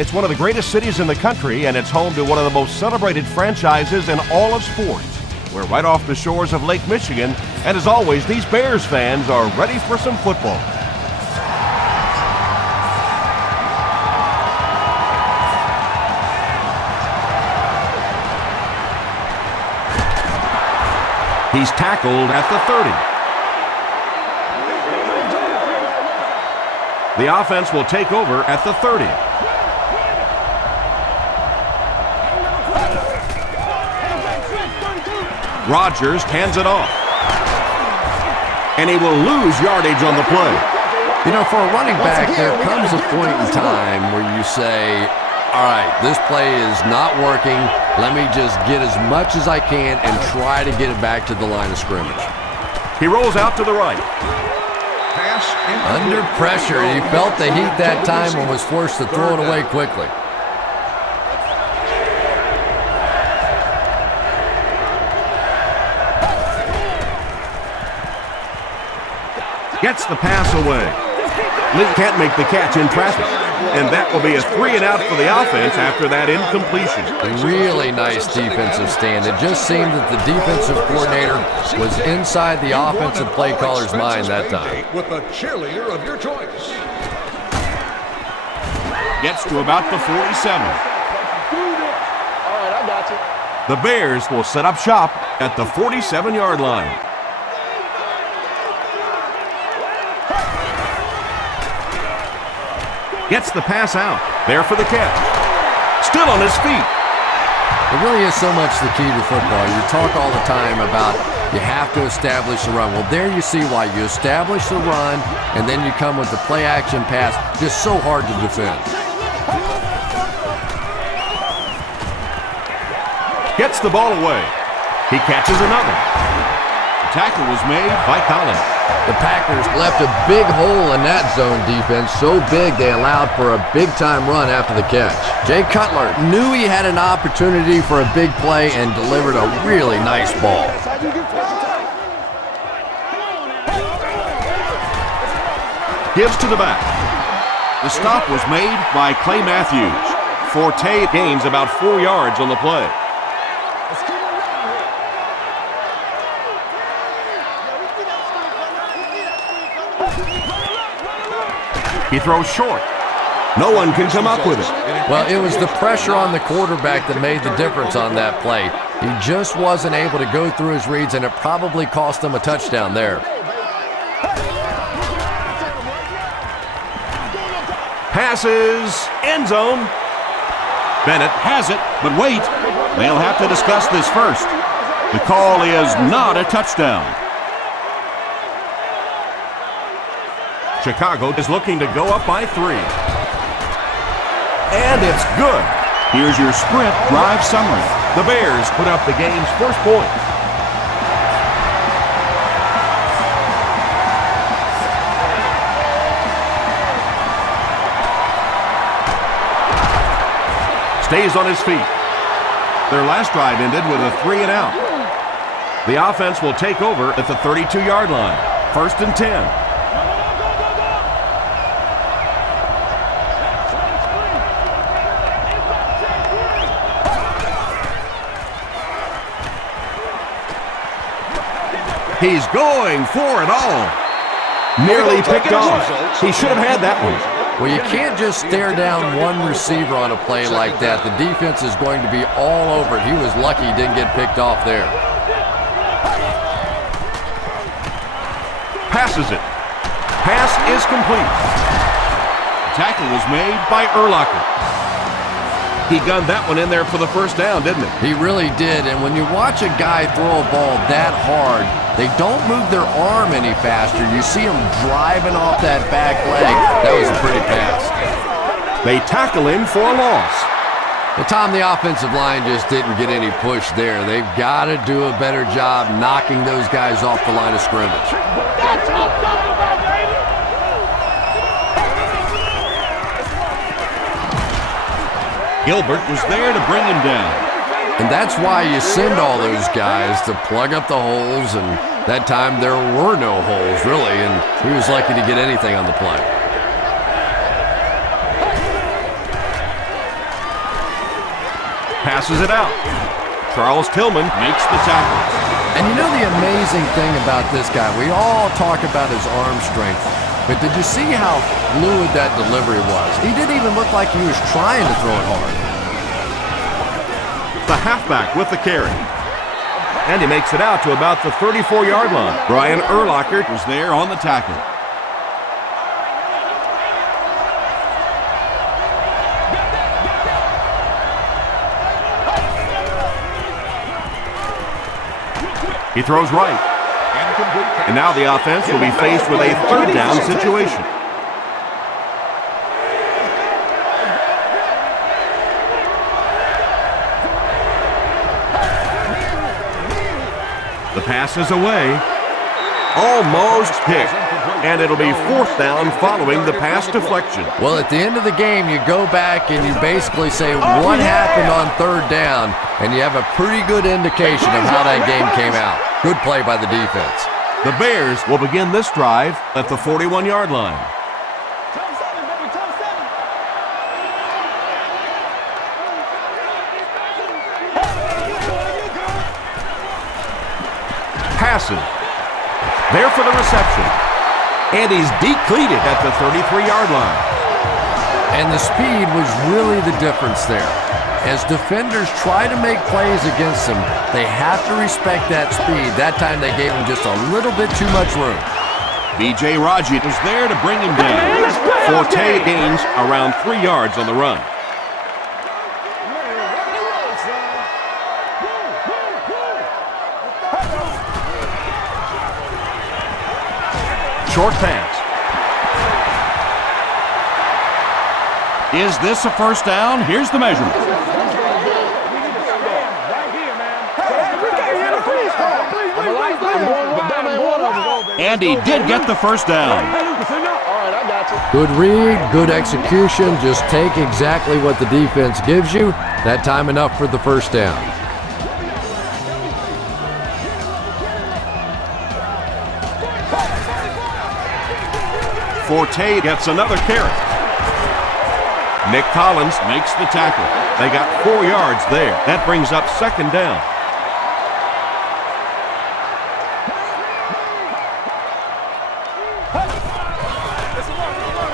It's one of the greatest cities in the country, and it's home to one of the most celebrated franchises in all of sports. We're right off the shores of Lake Michigan, and as always, these Bears fans are ready for some football. He's tackled at the 30. The offense will take over at the 30. Rodgers hands it off. And he will lose yardage on the play. You know, for a running back, there comes a point in time where you say, all right, this play is not working. Let me just get as much as I can and try to get it back to the line of scrimmage. He rolls out to the right. Under pressure, he felt the heat that time and was forced to throw it away quickly. Gets the pass away. Lee can't make the catch in traffic. And that will be a 3 and out for the offense after that incompletion. Really nice defensive stand. It just seemed that the defensive coordinator was inside the offensive play caller's mind that time. With a cheerleader of your choice. Gets to about the 47. All right, I got you. The Bears will set up shop at the 47-yard line. Gets the pass out. There for the catch. Still on his feet. It really is so much the key to football. You talk all the time about you have to establish the run. Well, there you see why. You establish the run, and then you come with the play-action pass. Just so hard to defend. Gets the ball away. He catches another. The tackle was made by Collins. The Packers left a big hole in that zone defense, so big they allowed for a big-time run after the catch. Jay Cutler knew he had an opportunity for a big play and delivered a really nice ball. Gives to the back. The stop was made by Clay Matthews. Forte gains about 4 yards on the play. He throws short. No one can come up with it. Well, it was the pressure on the quarterback that made the difference on that play. He just wasn't able to go through his reads, and it probably cost him a touchdown there. Passes, end zone. Bennett has it, but wait. They'll have to discuss this first. The call is not a touchdown. Chicago is looking to go up by 3. And it's good. Here's your sprint drive summary. The Bears put up the game's first point. Stays on his feet. Their last drive ended with a 3 and out. The offense will take over at the 32-yard line. 1st and 10. He's going for it all. Nearly picked off. He should have had that one. Well, you can't just stare down one receiver on a play like that. The defense is going to be all over it. He was lucky he didn't get picked off there. Passes it. Pass is complete. Tackle was made by Urlacher. He gunned that one in there for the first down, didn't he? He really did, and when you watch a guy throw a ball that hard, they don't move their arm any faster. You see him driving off that back leg. That was a pretty pass. They tackle him for a loss. Well, Tom, the offensive line just didn't get any push there. They've got to do a better job knocking those guys off the line of scrimmage. Gilbert was there to bring him down. And that's why you send all those guys to plug up the holes, and that time there were no holes, really, and he was lucky to get anything on the play. Passes it out. Charles Tillman makes the tackle. And you know the amazing thing about this guy, we all talk about his arm strength, but did you see how fluid that delivery was? He didn't even look like he was trying to throw it hard. The halfback with the carry. And he makes it out to about the 34-yard line. Brian Urlacher was there on the tackle. He throws right. And now the offense will be faced with a third down situation. The pass is away. Almost picked. And it'll be fourth down following the pass deflection. Well, at the end of the game, you go back and you basically say what happened on third down, and you have a pretty good indication of how that game came out. Good play by the defense. The Bears will begin this drive at the 41-yard line. Passing. There for the reception. And he's depleted at the 33-yard line. And the speed was really the difference there. As defenders try to make plays against him, they have to respect that speed. That time they gave him just a little bit too much room. B.J. Raji was there to bring him down. Forte gains around 3 yards on the run. Short pass. Is this a first down? Here's the measurement. And he did get the first down. Good read, good execution. Just take exactly what the defense gives you. That time enough for the first down. Forte gets another carry. Nick Collins makes the tackle. They got 4 yards there. That brings up second down.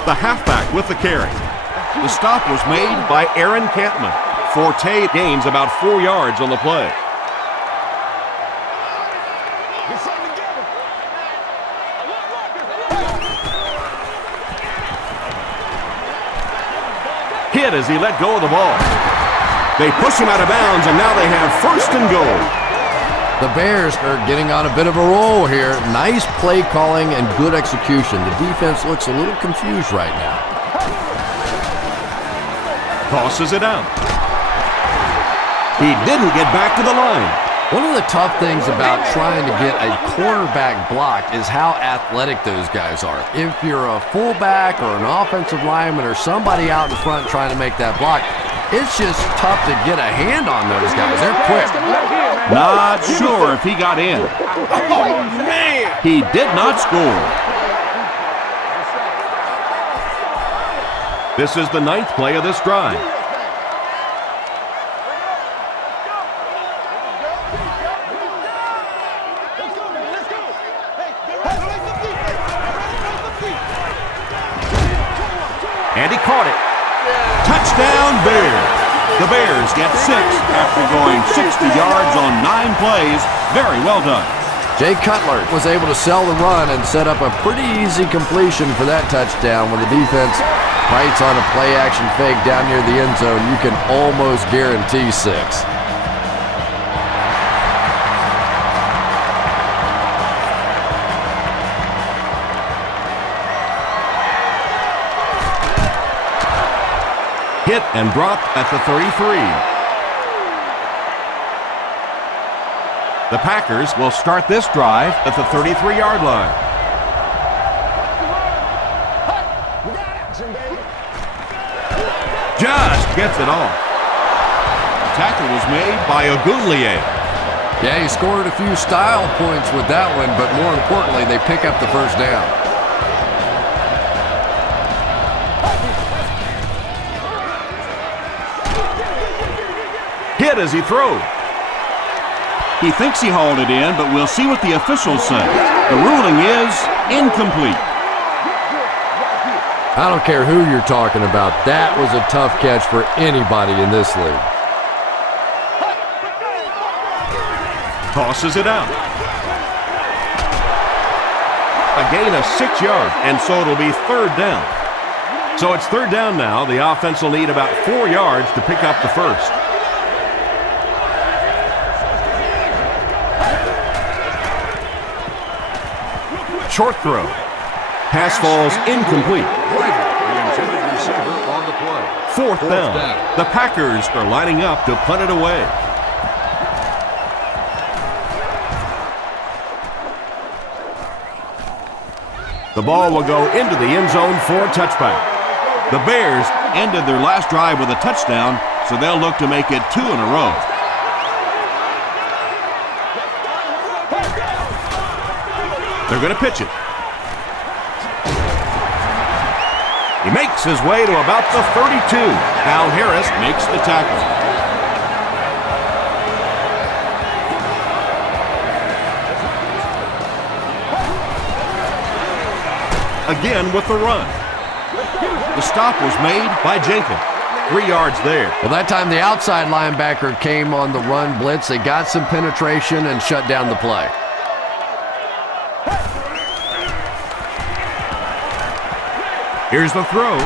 The halfback with the carry. The stop was made by Aaron Campman. Forte gains about 4 yards on the play. Hit as he let go of the ball. They push him out of bounds, and now they have first and goal. The Bears are getting on a bit of a roll here. Nice play calling and good execution. The defense looks a little confused right now. Tosses it out. He didn't get back to the line. One of the tough things about trying to get a quarterback blocked is how athletic those guys are. If you're a fullback or an offensive lineman or somebody out in front trying to make that block, it's just tough to get a hand on those guys. They're quick. Not sure if he got in. Oh, man! He did not score. This is the 9th play of this drive. And he caught it. Touchdown, Bears. The Bears get 6 after going 60 yards on 9 plays. Very well done. Jay Cutler was able to sell the run and set up a pretty easy completion for that touchdown. When the defense bites on a play-action fake down near the end zone, you can almost guarantee 6. Hit and dropped at the 33. The Packers will start this drive at the 33-yard line. Just gets it off. The tackle was made by Ogunleye. Yeah, he scored a few style points with that one, but more importantly, they pick up the first down. hit as he throws. He thinks he hauled it in, but we'll see what the officials say. The ruling is incomplete. I don't care who you're talking about. That was a tough catch for anybody in this league. Tosses it out. A gain of 6 yards, and so it'll be 3rd down. So it's 3rd down now. The offense will need about 4 yards to pick up the first. Short throw. Pass falls incomplete. The intended receiver on the play. 4th down. The Packers are lining up to punt it away. The ball will go into the end zone for a touchback. The Bears ended their last drive with a touchdown, so they'll look to make it 2 in a row. They're going to pitch it. He makes his way to about the 32. Al Harris makes the tackle. Again with the run. The stop was made by Jenkins. 3 yards there. Well, that time the outside linebacker came on the run blitz. They got some penetration and shut down the play. Here's the throw.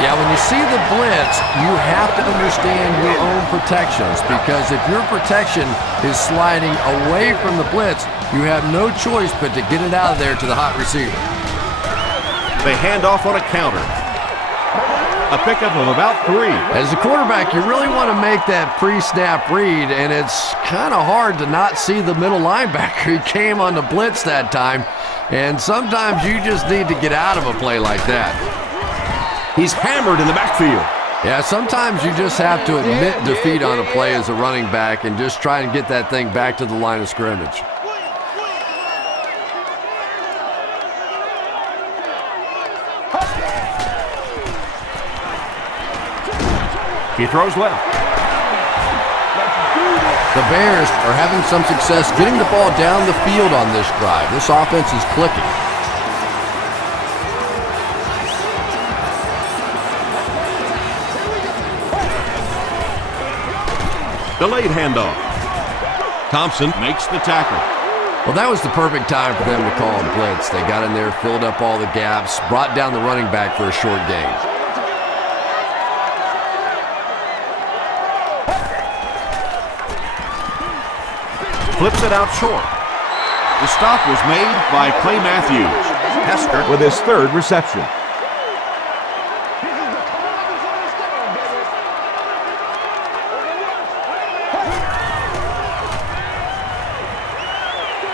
Yeah, when you see the blitz, you have to understand your own protections, because if your protection is sliding away from the blitz, you have no choice but to get it out of there to the hot receiver. They hand off on a counter. A pickup of about 3. As a quarterback, you really want to make that pre-snap read, and it's kind of hard to not see the middle linebacker. He came on the blitz that time, and sometimes you just need to get out of a play like that. He's hammered in the backfield. Yeah, sometimes you just have to admit defeat on a play as a running back and just try and get that thing back to the line of scrimmage. He throws left. The Bears are having some success getting the ball down the field on this drive. This offense is clicking. Delayed handoff. Thompson makes the tackle. Well, that was the perfect time for them to call a blitz. They got in there, filled up all the gaps, brought down the running back for a short gain. Flips it out short. The stop was made by Clay Matthews. Hester with his 3rd reception.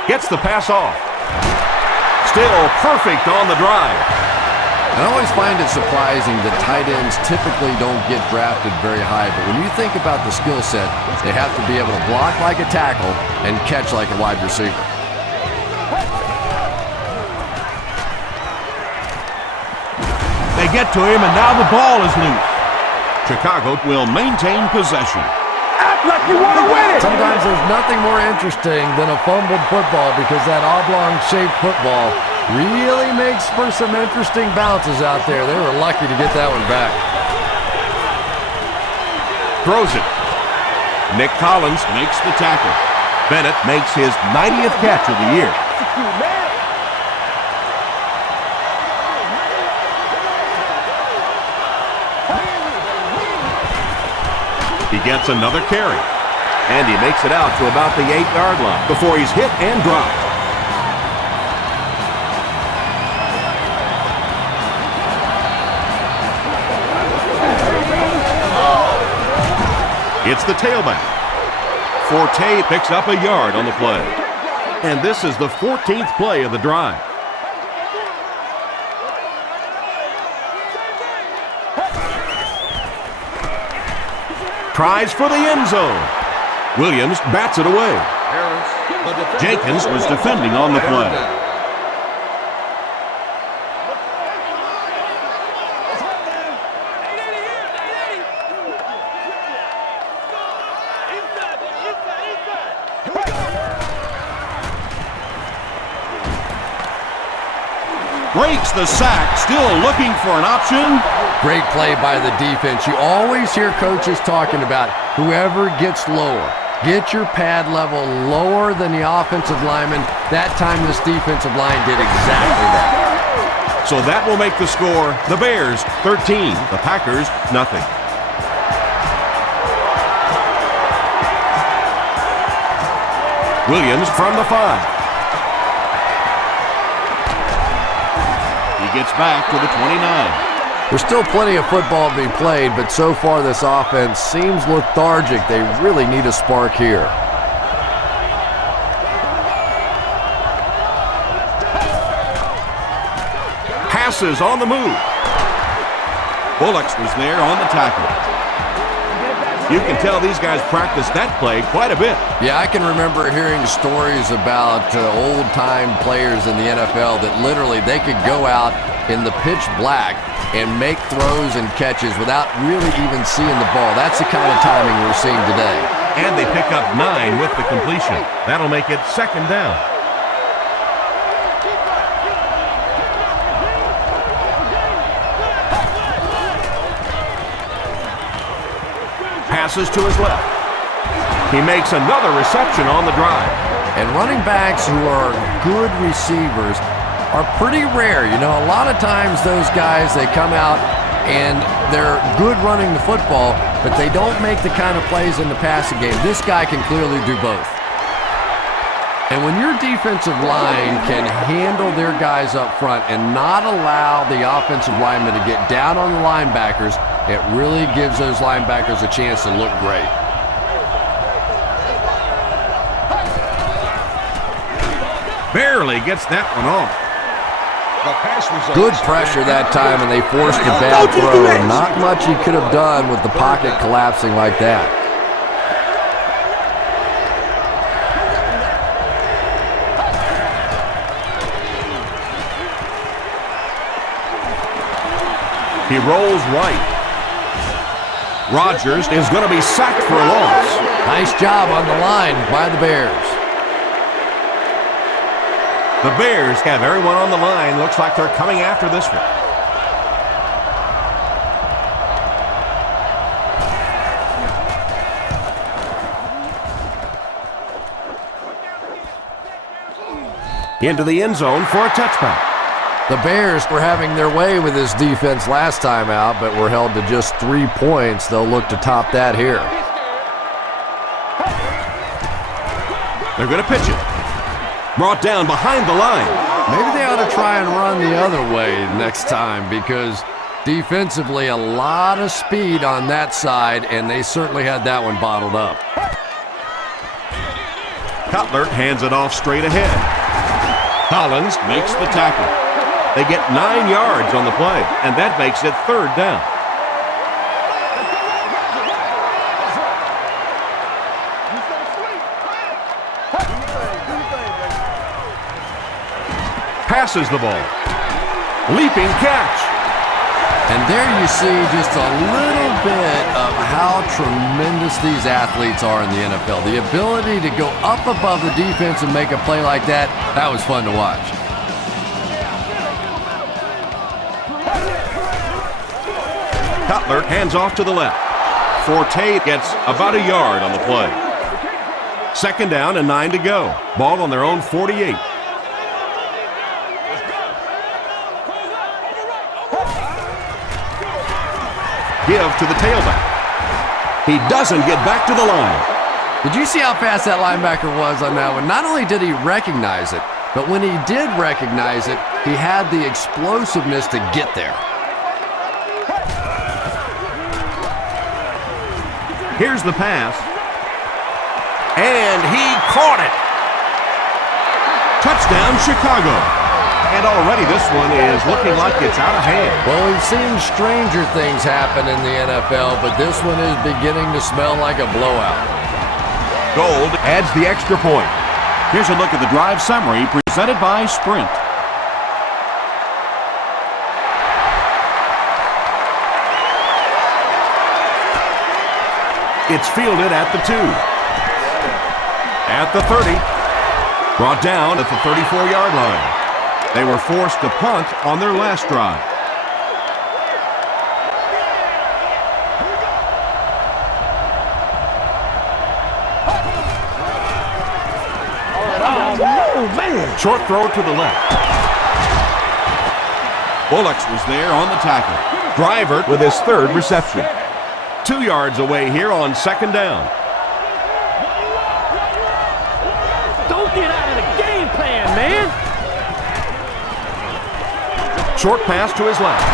Gets the pass off. Still perfect on the drive. I always find it surprising that tight ends typically don't get drafted very high, but when you think about the skill set, they have to be able to block like a tackle and catch like a wide receiver. They get to him, and now the ball is loose. Chicago will maintain possession. Act like you want to win it! Sometimes there's nothing more interesting than a fumbled football, because that oblong-shaped football really makes for some interesting bounces out there. They were lucky to get that one back. Throws it. Nick Collins makes the tackle. Bennett makes his 90th catch of the year. He gets another carry. And he makes it out to about the 8-yard line before he's hit and dropped. It's the tailback. Forte picks up a yard on the play. And this is the 14th play of the drive. Tries for the end zone. Williams bats it away. Jenkins was defending on the play. Breaks the sack, still looking for an option. Great play by the defense. You always hear coaches talking about whoever gets lower. Get your pad level lower than the offensive lineman. That time this defensive line did exactly that. So that will make the score the Bears 13, the Packers nothing. Williams from the 5. He gets back to the 29. There's still plenty of football to be played, but so far this offense seems lethargic. They really need a spark here. Passes on the move. Bullocks was there on the tackle. You can tell these guys practice that play quite a bit. Yeah, I can remember hearing stories about old-time players in the NFL that literally they could go out in the pitch black and make throws and catches without really even seeing the ball. That's the kind of timing we're seeing today. And they pick up 9 with the completion. That'll make it 2nd down. Passes to his left. He makes another reception on the drive. And running backs who are good receivers are pretty rare. You know, a lot of times those guys, they come out and they're good running the football, but they don't make the kind of plays in the passing game. This guy can clearly do both. And when your defensive line can handle their guys up front and not allow the offensive linemen to get down on the linebackers, it really gives those linebackers a chance to look great. Barely gets that one off. Good pressure that time, and they forced a bad throw. Not much he could have done with the pocket collapsing like that. He rolls right. Rodgers is going to be sacked for a loss. Nice job on the line by the Bears. The Bears have everyone on the line. Looks like they're coming after this one. Into the end zone for a touchback. The Bears were having their way with this defense last time out, but were held to just 3 points. They'll look to top that here. They're going to pitch it. Brought down behind the line. Maybe they ought to try and run the other way next time, because defensively a lot of speed on that side, and they certainly had that one bottled up. Cutler hands it off straight ahead. Collins makes the tackle. They get 9 yards on the play, and that makes it 3rd down. Passes the ball. Leaping catch. And there you see just a little bit of how tremendous these athletes are in the NFL. The ability to go up above the defense and make a play like that, that was fun to watch. Cutler hands off to the left. Forte gets about a yard on the play. 2nd down and 9 to go. Ball on their own 48. Give to the tailback. He doesn't get back to the line. Did you see how fast that linebacker was on that one? Not only did he recognize it, but when he did recognize it, he had the explosiveness to get there. Here's the pass. And he caught it. Touchdown, Chicago. And already this one is looking like it's out of hand. Well, we've seen stranger things happen in the NFL, but this one is beginning to smell like a blowout. Gold adds the extra point. Here's a look at the drive summary presented by Sprint. It's fielded at the 2. At the 30. Brought down at the 34-yard line. They were forced to punt on their last drive. Short throw to the left. Bullocks was there on the tackle. Driver with his third reception. 2 yards away here on second down. Don't get out of the game plan, man. Short pass to his left.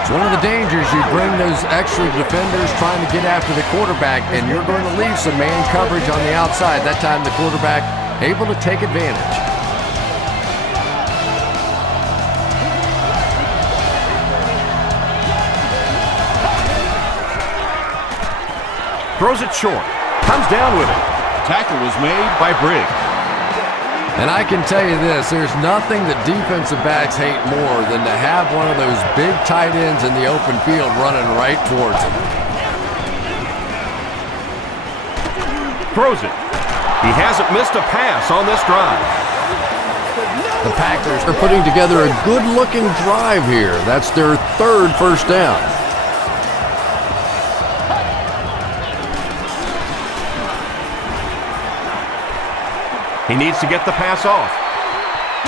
It's one of the dangers. You bring those extra defenders trying to get after the quarterback, and you're going to leave some man coverage on the outside. That time the quarterback able to take advantage. Throws it short. Comes down with it. Tackle was made By Briggs. And I can tell you this, there's nothing that defensive backs hate more than to have one of those big tight ends in the open field running right towards them. Throws it. He hasn't missed a pass on this drive. The Packers are putting together a good-looking drive here. That's their third first down. He needs to get the pass off.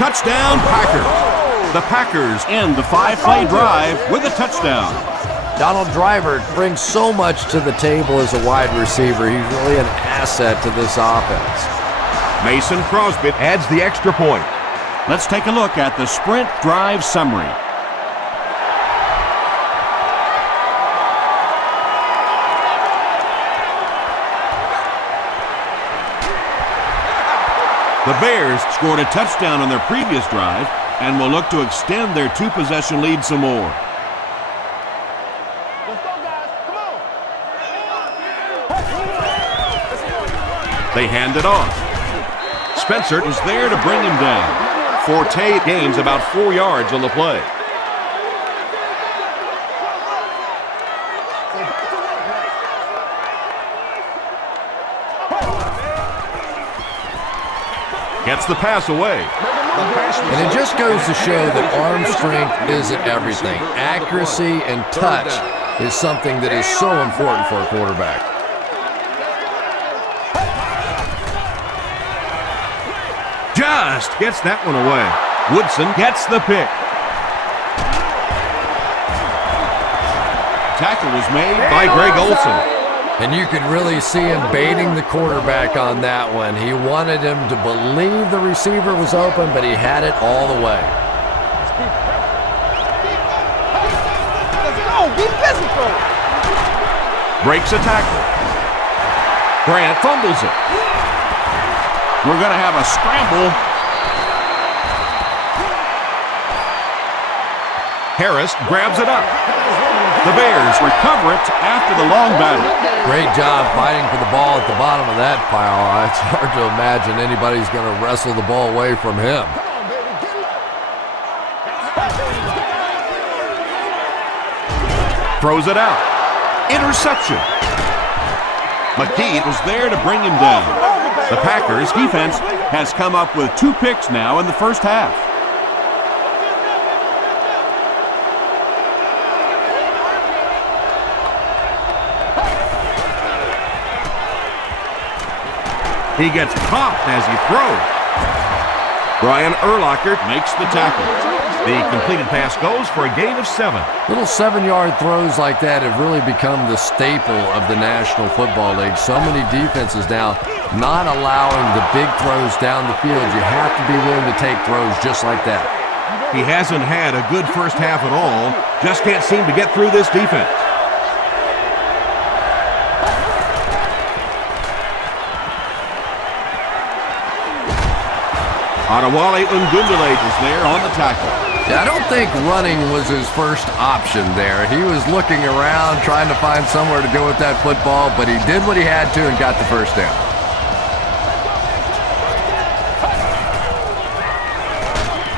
touchdown Packers. The Packers End the 5-play drive with a touchdown. Donald Driver brings so much to the table as a wide receiver. He's really an asset to this offense. Mason Crosby adds the extra point. Let's take a look at the sprint drive summary. The Bears scored a touchdown on their previous drive and will look to extend their 2-possession lead some more. Let's go, guys. Come on. They hand it off. Spencer was there to bring him down. Forte gains about 4 yards on the play. Gets the pass away. And it just goes to show that arm strength isn't everything. Accuracy and touch is something that is so important for a quarterback. Just gets that one away. Woodson gets the pick. Tackle was made By Greg Olson. And you could really see him baiting the quarterback on that one. He wanted him to believe the receiver was open, but he had it all the way. Let's go. Be physical. Breaks a tackle. Grant fumbles it. We're going to have a scramble. Harris grabs it up. The Bears recover it after the long battle. Great job fighting for the ball at the bottom of that pile. It's hard to imagine anybody's going to wrestle the ball away from him. Throws it out. Interception. McKee was there to bring him down. The Packers defense has come up with 2 picks now in the first half. He gets popped as he throws. Brian Urlacher Makes the tackle. The completed pass goes for a gain of 7. Little 7-yard throws like that have really become the staple of the National Football League. So many defenses now not allowing the big throws down the field. You have to be willing to take throws just like that. He hasn't had a good first half at all. Just can't seem to get through this defense. Adewale Ungundule was there on the tackle. Yeah, I don't think running was his first option there. He was looking around trying to find somewhere to go with that football, but he did what he had to and got the first down.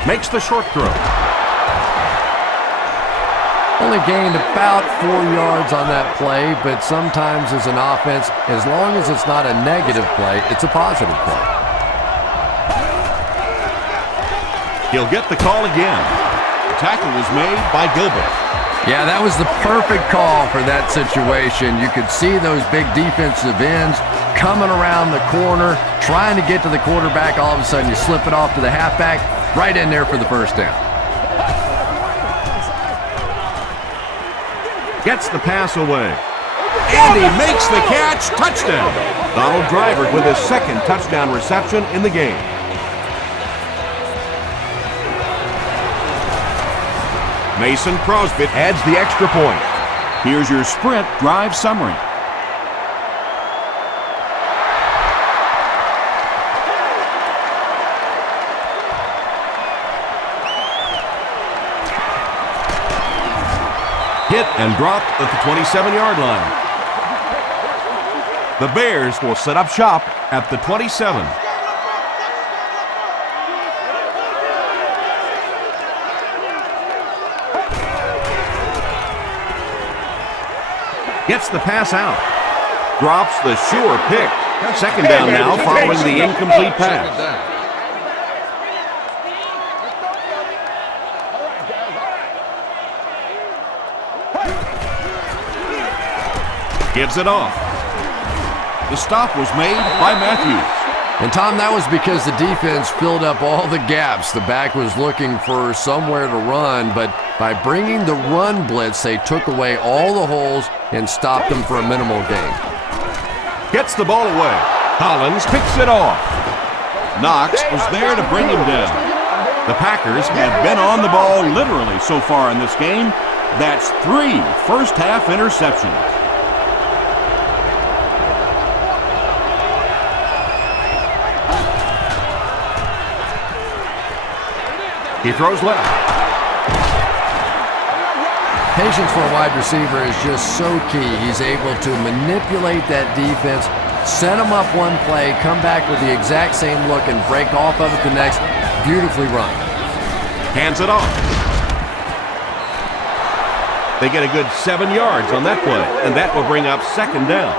Makes the short throw. Only gained about 4 yards on that play, but sometimes as an offense, as long as it's not a negative play, it's a positive play. He'll get the call again. The tackle was made by Gilbert. Yeah, that was the perfect call for that situation. You could see those big defensive ends coming around the corner, trying to get to the quarterback. All of a sudden, you slip it off to the halfback, right in there for the first down. Gets the pass away. And he makes the catch. Touchdown. Donald Driver with his second touchdown reception in the game. Mason Crosby adds the extra point. Here's your sprint drive summary. Hit and dropped at the 27-yard line. The Bears will set up shop at the 27. Gets the pass out. Drops the sure pick. Second down now following the incomplete pass. Gives it off. The stop was made by Matthews. And Tom, that was because the defense filled up all the gaps. The back was looking for somewhere to run, but by bringing the run blitz, they took away all the holes and stopped them for a minimal gain. Gets the ball away. Collins picks it off. Knox was there to bring him down. The Packers Have been on the ball literally so far in this game. That's 3 first-half interceptions. He throws left. Patience for a wide receiver is just so key. He's able to manipulate that defense, set them up one play, come back with the exact same look, and break off of it the next. Beautifully run. Hands it off. They get a good 7 yards on that play, and that will bring up second down.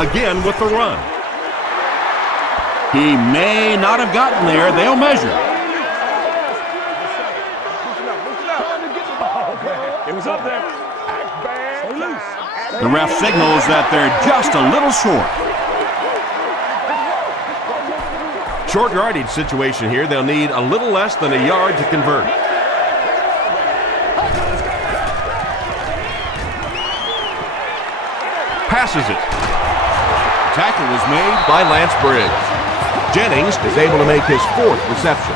Again with the run. He may not have gotten there. They'll measure. It was up there. The ref signals that they're just a little short. Short yardage situation here. They'll need a little less than a yard to convert. Passes it. Tackle was made by Lance Briggs. Jennings is able to make his 4th reception.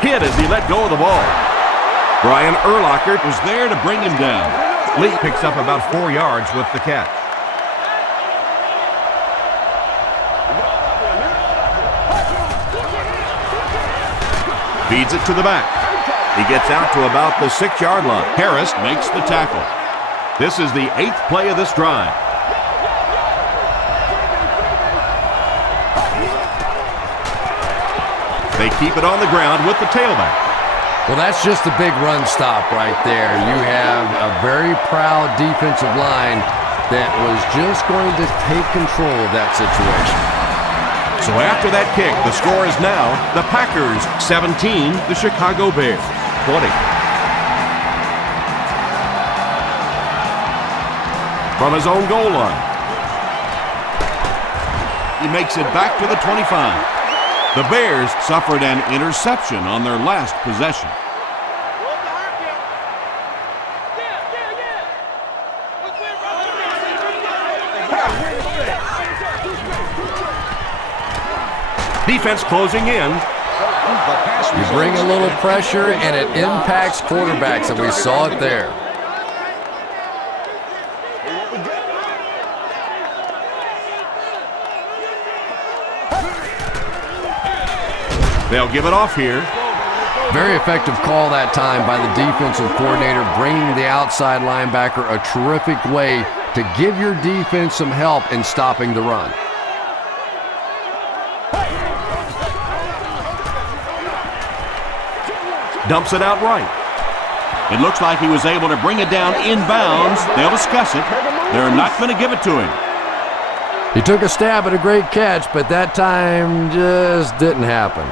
Hit as he let go of the ball. Brian Urlacher Was there to bring him down. Lee picks up about 4 yards with the catch. Feeds it to the back. He gets out to about the 6-yard line. Harris Makes the tackle. This is the 8th play of this drive. They keep it on the ground with the tailback. Well, that's just a big run stop right there. You have a very proud defensive line that was just going to take control of that situation. So after that kick, the score is now the Packers 17, the Chicago Bears 20. From his own goal line, he makes it back to the 25. The Bears suffered an interception on their last possession. Defense closing in. You bring a little pressure and it impacts quarterbacks, and we saw it there. They'll give it off here. Very effective call that time by the defensive coordinator, bringing the outside linebacker a terrific way to give your defense some help in stopping the run. Dumps it out right. It looks like he was able to bring it down inbounds. They'll discuss it. They're not going to give it to him. He took a stab at a great catch, but that time just didn't happen.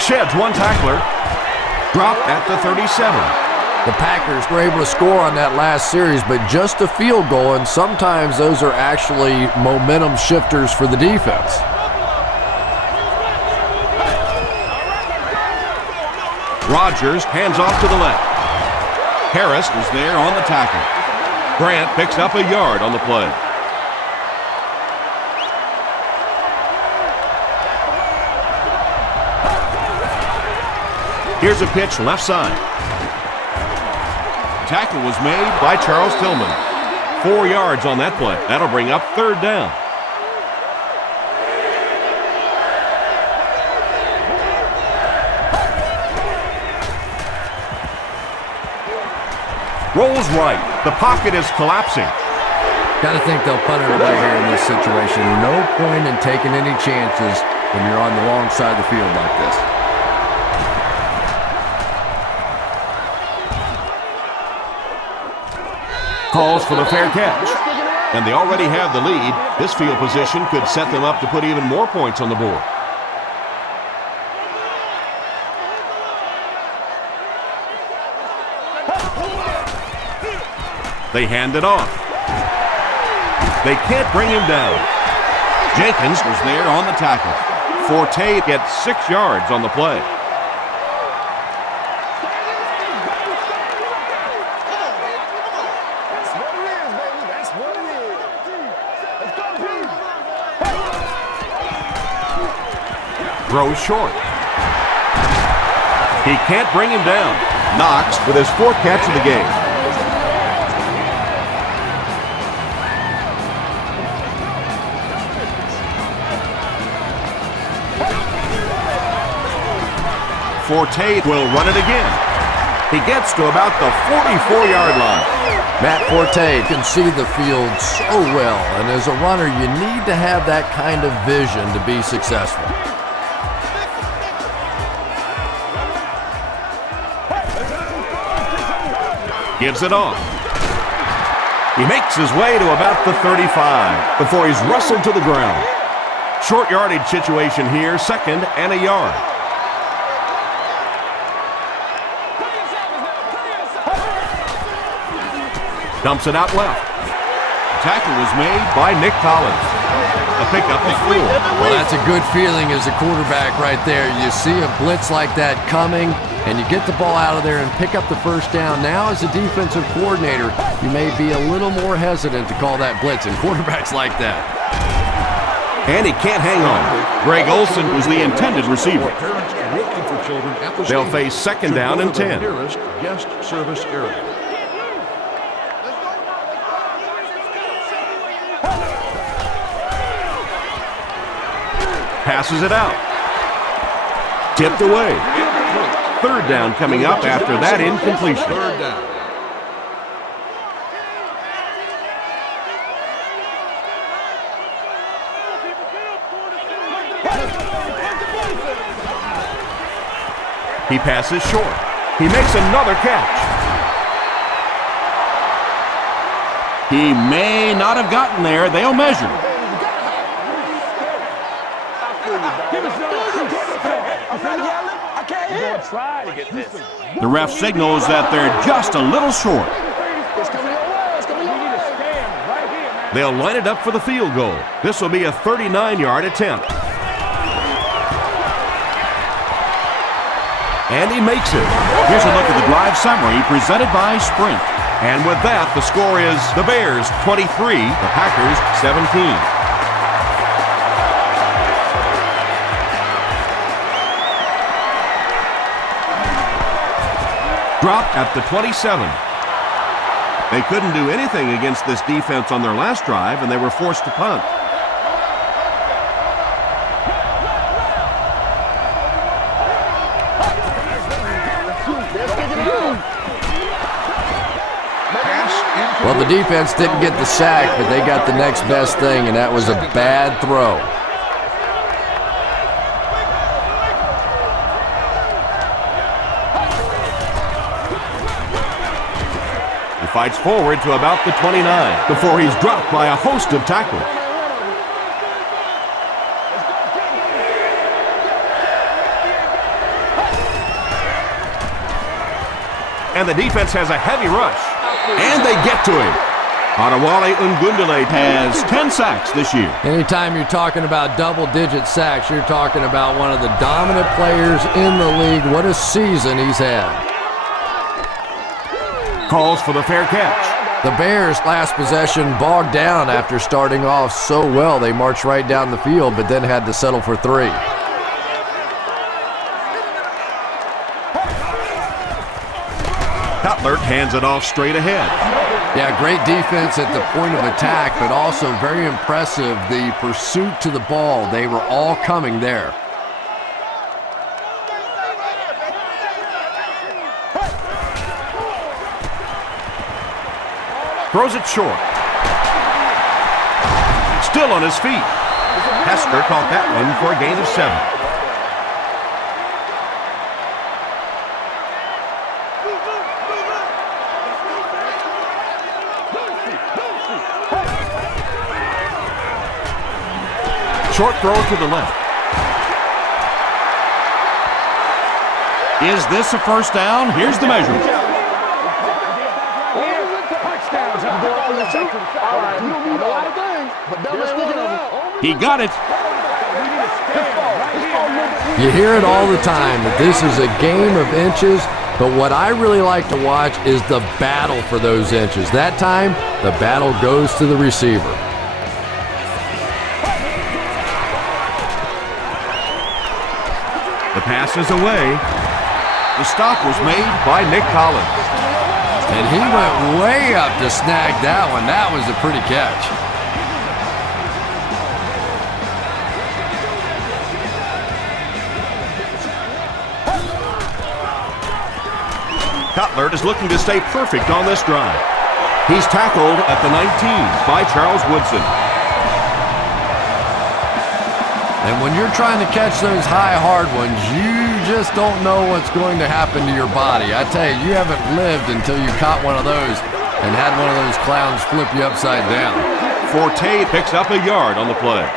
Sheds one tackler. Dropped at the 37. The Packers were able to score on that last series, but just a field goal, and sometimes those are actually momentum shifters for the defense. Rodgers hands off to the left. Harris is there on the tackle. Grant picks up a yard on the play. Here's a pitch left side. Tackle was made by Charles Tillman. 4 yards on that play. That'll bring up third down. Rolls right. The pocket is collapsing. Gotta think they'll punt it away here in this situation. No point in taking any chances when you're on the wrong side of the field like this. Calls for the fair catch. And they already have the lead. This field position could set them up to put even more points on the board. They hand it off. They can't bring him down. Jenkins was there on the tackle. Forte gets 6 yards on the play. Throws short. He can't bring him down. Knox with his 4th catch of the game. Forte will run it again. He gets to about the 44-yard line. Matt Forte can see the field so well, and as a runner, you need to have that kind of vision to be successful. Gives it off. He makes his way to about the 35 before he's wrestled to the ground. Short yardage situation here, 2nd and a yard. Dumps it out left. Tackle was made by Nick Collins. A pickup of 4. Well, that's a good feeling as a quarterback right there. You see a blitz like that coming, and you get the ball out of there and pick up the first down. Now, as a defensive coordinator, you may be a little more hesitant to call that blitz, and quarterbacks like that. And he can't hang on. Greg Olson was the intended receiver. They'll face 2nd down and 10. Guest service area. Passes it out. Tipped away. 3rd down coming up after that incompletion. 3rd down. He passes short. He makes another catch. He may not have gotten there. They'll measure. The ref signals that they're just a little short. They'll line it up for the field goal. This will be a 39-yard attempt. And he makes it. Here's a look at the drive summary presented by Sprint. And with that, the score is the Bears 23, the Packers 17. Dropped at the 27. They couldn't do anything against this defense on their last drive, and they were forced to punt. Well, Well, the defense didn't get the sack, but they got the next best thing, and that was a bad throw. He fights forward to about the 29 before he's dropped by a host of tackles. And the defense has a heavy rush. And they get to him. Adewale Ungundele Has 10 sacks this year. Anytime you're talking about double-digit sacks, you're talking about one of the dominant players in the league. What a season he's had. calls for the fair catch. The Bears' last possession bogged down after starting off so well. They marched right down the field, but then had to settle for 3. Cutler hands it off straight ahead. Yeah, great defense at the point of attack, but also very impressive the pursuit to the ball. They were all coming there. Throws it short. Still on his feet. Hester caught that one for a gain of 7. Short throw to the left. Is this a first down? Here's the measurement. He got it. You hear it all the time that this is a game of inches, but what I really like to watch is the battle for those inches. That time, the battle goes to the receiver. The pass is away. The stop was made by Nick Collins. And he went way up to snag that one. That was a pretty catch. Cutler is looking to stay perfect on this drive. He's tackled at the 19 by Charles Woodson. And when you're trying to catch those high, hard ones, you just don't know what's going to happen to your body. I tell you, you haven't lived until you caught one of those and had one of those clowns flip you upside down. Forte picks up a yard on the play.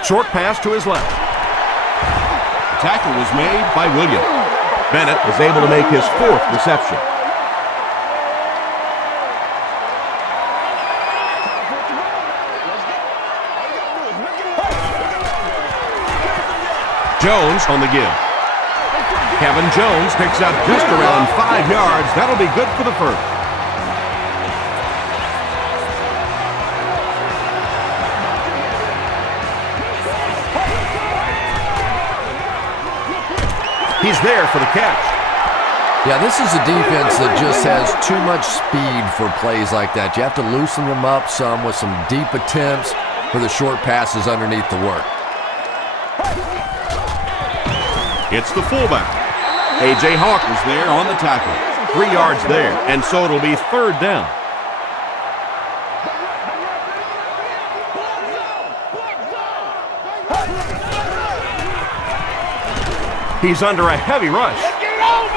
Short pass to his left. The tackle was made by Williams. Bennett is able to make his 4th reception. Jones on the give. Kevin Jones picks up just around 5 yards. That'll be good for the first. He's there for the catch. Yeah, this is a defense that just has too much speed for plays like that. You have to loosen them up some with some deep attempts for the short passes underneath the work. It's the fullback. A.J. Hawk was there on the tackle. 3 yards there, and so it'll be 3rd down. He's under a heavy rush.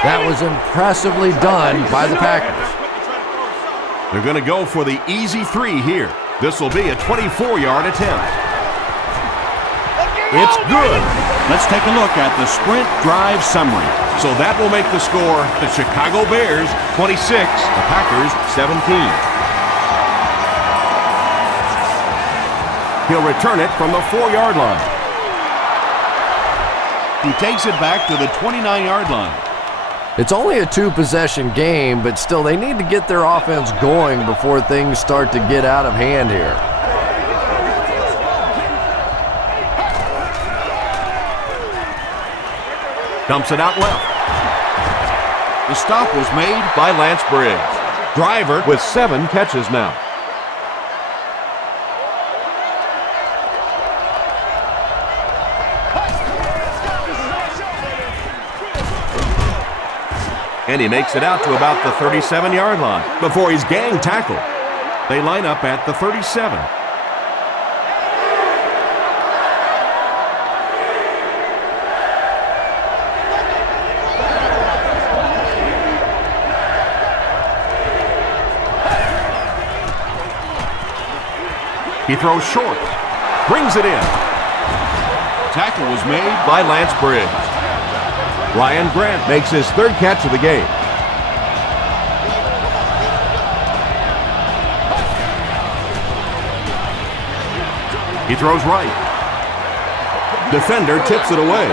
That was impressively done by the Packers. They're going to go for the easy 3 here. This will be a 24-yard attempt. It's good. Let's take a look at the sprint drive summary. So that will make the score the Chicago Bears 26, the Packers 17. He'll return it from the 4-yard line. He takes it back to the 29-yard line. It's only a 2-possession game, but still they need to get their offense going before things start to get out of hand here. Dumps it out left. The stop was made by Lance Briggs. Driver with 7 catches now. And he makes it out to about the 37-yard line before he's gang tackled. They line up at the 37. He throws short, brings it in. Tackle was made By Lance Briggs. Ryan Grant makes his third catch of the game. He throws right. Defender tips it away.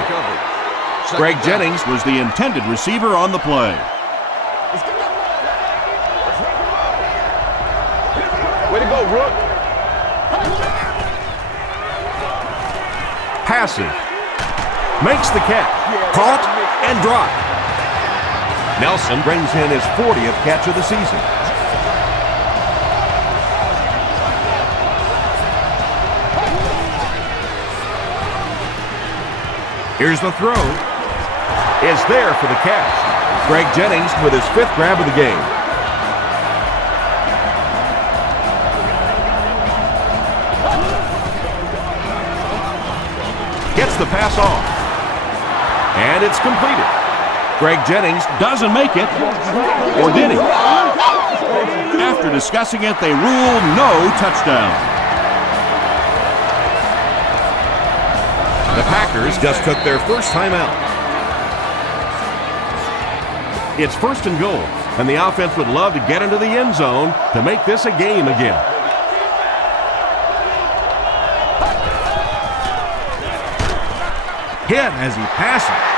Greg Jennings was the intended receiver on the play. Way to go, Rook. Passes. Makes the catch. Caught and dropped. Nelson brings in his 40th catch of the season. Here's the throw. Is there for the catch. Greg Jennings with his 5th grab of the game. Gets the pass off. And it's completed. Greg Jennings Doesn't make it. Or did he? After discussing it, they rule no touchdown. The Packers just took their first time out. It's 1st and goal, and the offense would love to get into the end zone to make this a game again. Hit as he passes.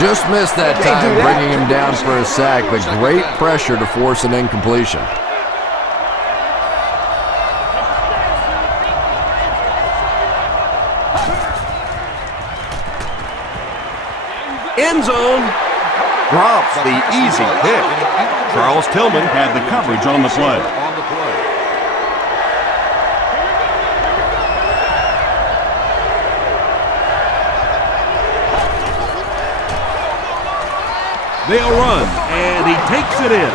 Just missed that time, bringing him down for a sack, but great pressure to force an incompletion. End zone. Drops the easy pick. Charles Tillman Had the coverage on the play. They'll run, and he takes it in.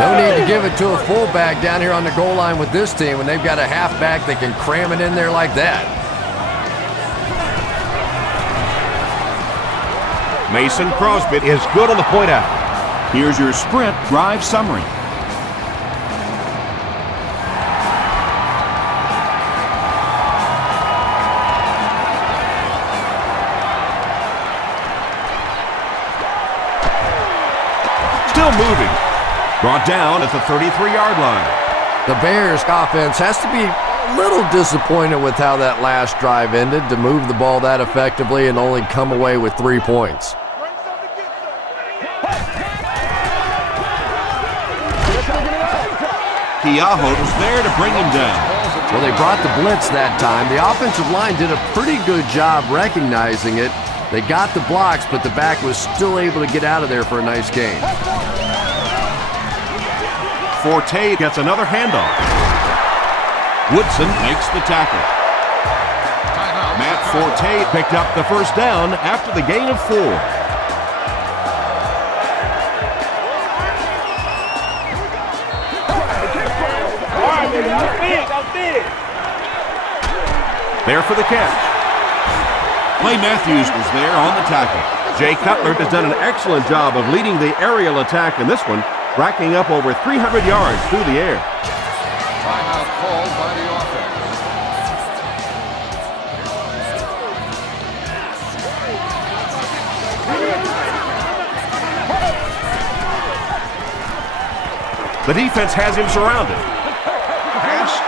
No need to give it to a fullback down here on the goal line with this team when they've got a halfback that can cram it in there like that. Mason Crosby is good on the point out. Here's your sprint drive summary. Still moving. Brought down at the 33-yard line. The Bears offense has to be a little disappointed with how that last drive ended to move the ball that effectively and only come away with 3 points. Keaho was there to bring him down. Well, they brought the blitz that time. The offensive line did a pretty good job recognizing it. They got the blocks, but the back was still able to get out of there for a nice gain. Forte gets another handoff. Woodson makes the tackle. Matt Forte picked up the first down after the gain of 4. There for the catch. Clay Matthews was there on the tackle. Jay Cutler has done an excellent job of leading the aerial attack in this one, racking up over 300 yards through the air. Timeout called by the offense. The defense has him surrounded.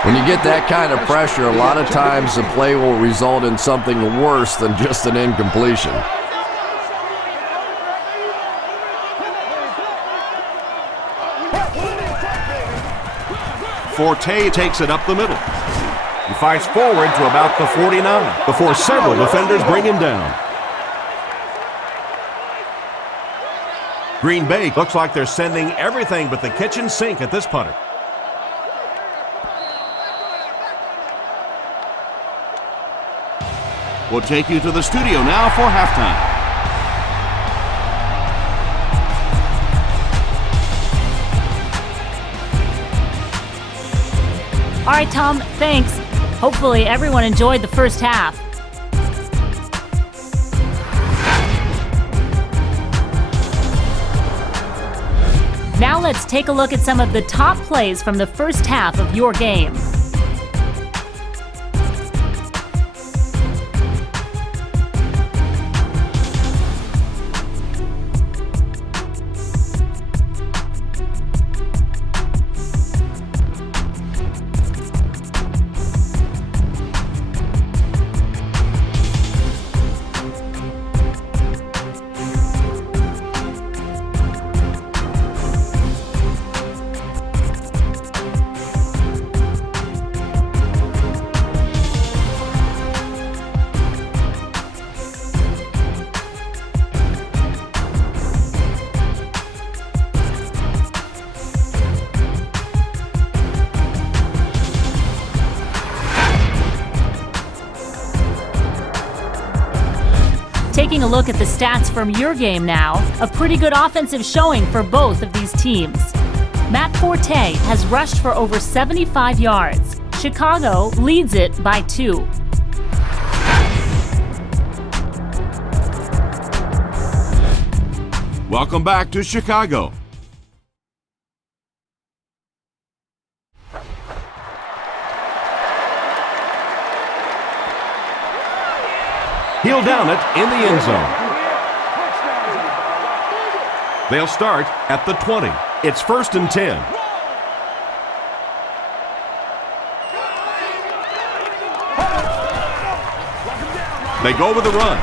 When you get that kind of pressure, a lot of times the play will result in something worse than just an incompletion. Forte takes it up the middle. He fights forward to about the 49 before several defenders bring him down. Green Bay looks like they're sending everything but the kitchen sink at this punter. We'll take you to the studio now for halftime. All right, Tom, thanks. Hopefully everyone enjoyed the first half. Now let's take a look at some of the top plays from the first half of your game. Taking a look at the stats from your game now, a pretty good offensive showing for both of these teams. Matt Forte has rushed for over 75 yards. Chicago leads it by 2. Welcome back to Chicago. He'll down it in the end zone. They'll start at the 20. It's 1st and 10. They go with the run.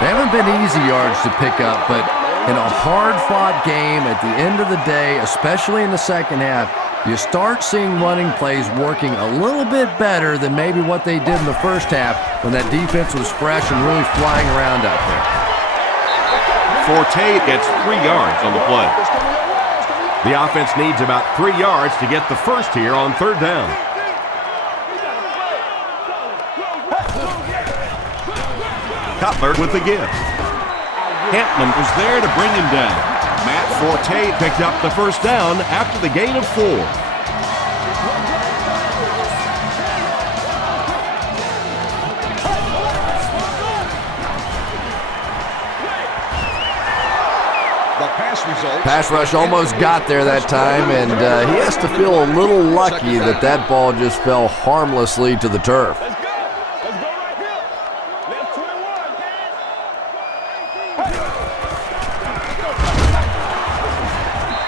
They haven't been easy yards to pick up, but in a hard-fought game at the end of the day, especially in the second half, you start seeing running plays working a little bit better than maybe what they did in the first half when that defense was fresh and really flying around out there. Forte gets 3 yards on the play. The offense needs about 3 yards to get the first here on 3rd down. Cutler with the give. Hampman was there to bring him down. Matt Forte picked up the first down after the gain of 4. Pass rush almost got there that time, and he has to feel a little lucky that that ball just fell harmlessly to the turf.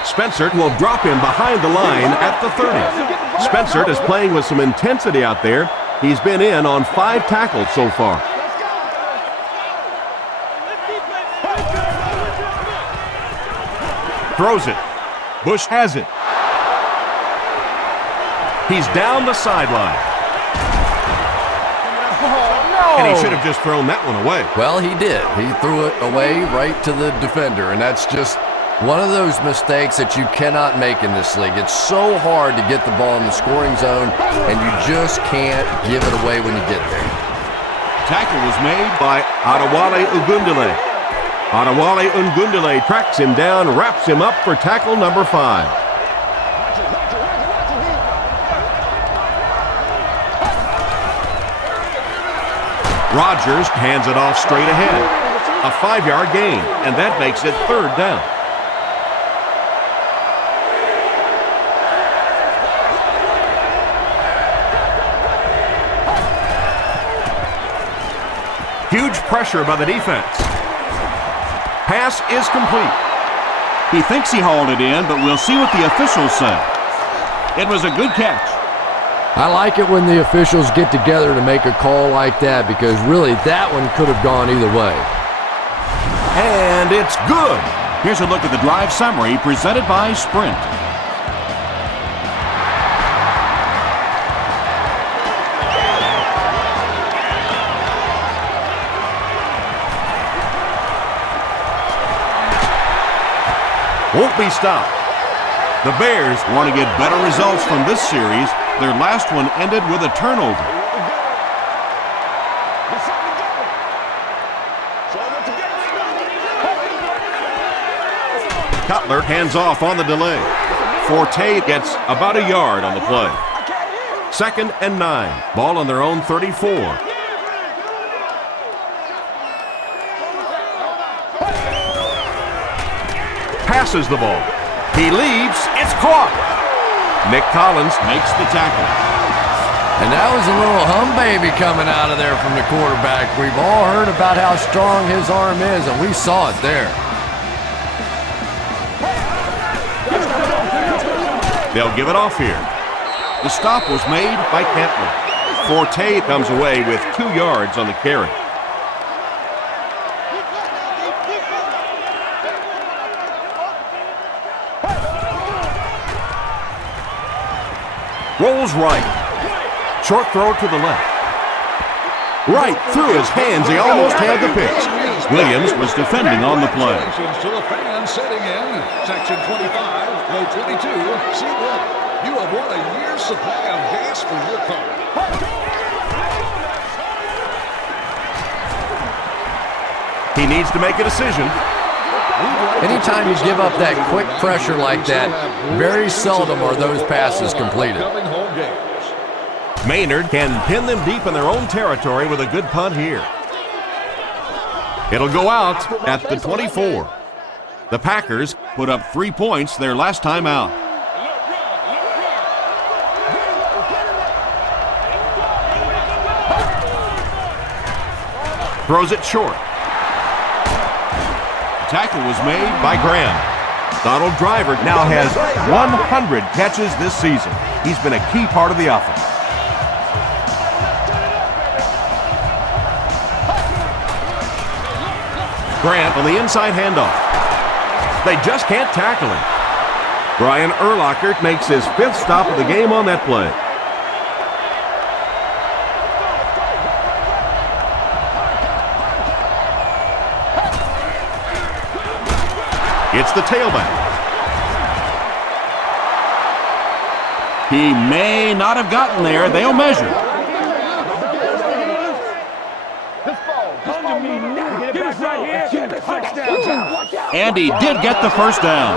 Spencer will drop him behind the line at the 30. Spencer is playing with some intensity out there. He's been in on 5 tackles so far. Throws it. Bush has it. He's down the sideline. And he should have just thrown that one away. Well, he did. He threw it away right to the defender, and that's just one of those mistakes that you cannot make in this league. It's so hard to get the ball in the scoring zone, and you just can't give it away when you get there. Tackle was made by Adewale Ogundele. Adewale Ogundele tracks him down, wraps him up for tackle number 5. Rodgers hands it off straight ahead. A 5-yard gain, and that makes it 3rd down. Huge pressure by the defense. Pass is complete. He thinks he hauled it in, but we'll see what the officials say. It was a good catch. I like it when the officials get together to make a call like that, because really that one could have gone either way. And it's good. Here's a look at the drive summary presented by Sprint. Won't be stopped. The Bears Want to get better results from this series. Their last one ended with a turnover. Cutler hands off on the delay. Forte gets about a yard on the play. 2nd and 9. Ball on their own 34. Passes the ball. He leaps. It's caught. Nick Collins makes the tackle. And that was a little hum baby coming out of there from the quarterback. We've all heard about how strong his arm is, and we saw it there. They'll give it off here. The stop was made by Cantley. Forte comes away with 2 yards on the carry. Rolls right. Short throw to the left. Right through his hands. He almost had the pitch. Williams was defending on the play. To the fans setting in. Section 25, row 22, seat 1. You have won a year's supply of gas for your car. He needs to make a decision. Anytime you give up that quick pressure like that, very seldom are those passes completed. Maynard can pin them deep in their own territory with a good punt here. It'll go out at the 24. The Packers Put up 3 points their last time out. throws it short. Tackle was made by Graham. Donald Driver now has 100 catches this season. He's been a key part of the offense. Grant on the inside handoff. They just can't tackle him. Brian Urlacher makes his 5th stop of the game on that play. It's the tailback. He may not have gotten there. They'll measure. And he did get the first down.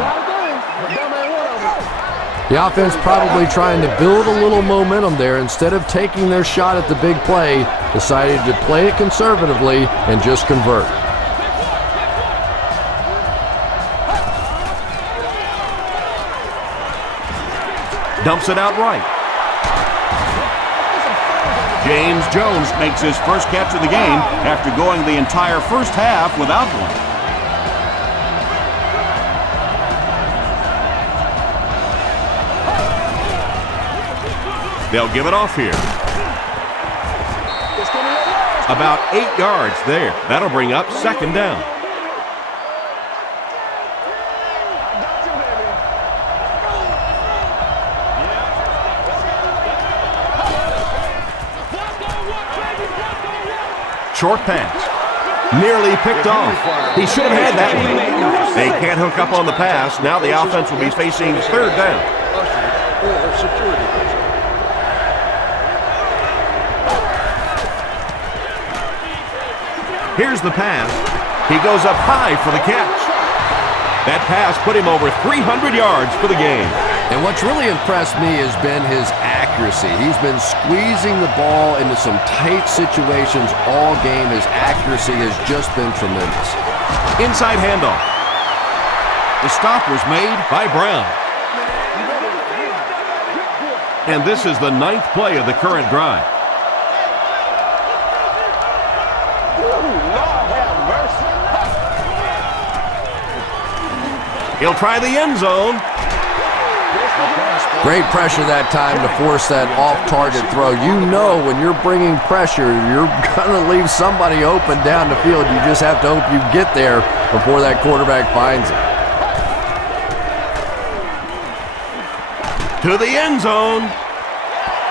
The offense probably trying to build a little momentum there. Instead of taking their shot at the big play, decided to play it conservatively and just convert. Dumps it out right. James Jones makes his first catch of the game after going the entire first half without one. They'll give it off here. About 8 yards there. That'll bring up 2nd down. Short pass. Nearly picked off. He should have had that one. They can't hook up on the pass. Now the offense will be facing 3rd down. Here's the pass. He goes up high for the catch. That pass put him over 300 yards for the game. And what's really impressed me has been his accuracy. He's been squeezing the ball into some tight situations all game. His accuracy has just been tremendous. Inside handoff. The stop was made by Brown. And this is the 9th play of the current drive. He'll try the end zone. Great pressure that time to force that off-target throw. You know when you're bringing pressure, you're going to leave somebody open down the field. You just have to hope you get there before that quarterback finds it. To the end zone.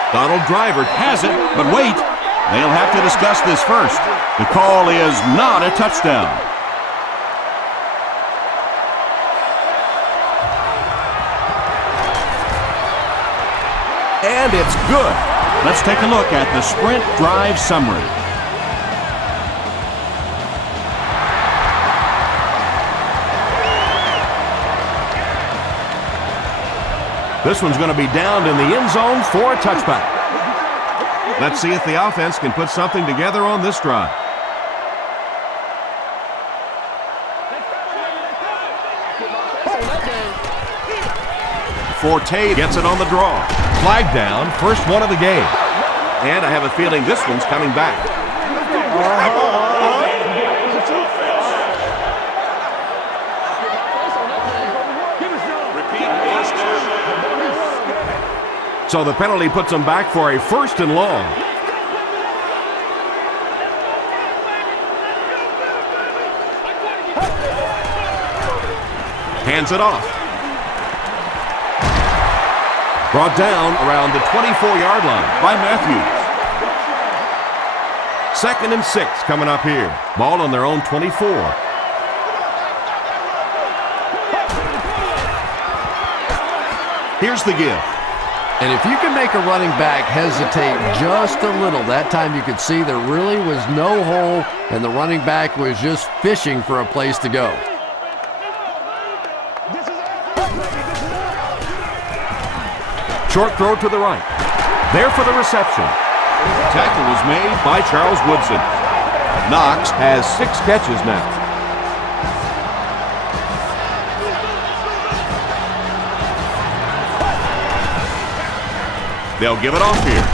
Donald Driver Has it, but wait. They'll have to discuss this first. The call is not a touchdown. and it's good. Let's take a look at the sprint drive summary. This one's going to be downed in the end zone for a touchback. Let's see if the offense can put something together on this drive. Forte gets it on the draw. Flag down, first one of the game. And I have a feeling this one's coming back. So the penalty puts them back for a 1st and long. Hands it off. Brought down around the 24-yard line by Matthews. 2nd and 6 coming up here. Ball on their own 24. Here's the give. And if you can make a running back hesitate just a little, that time you could see there really was no hole and the running back was just fishing for a place to go. Short throw to the right. There for the reception. Tackle was made by Charles Woodson. Knox has 6 catches now. They'll give it off here.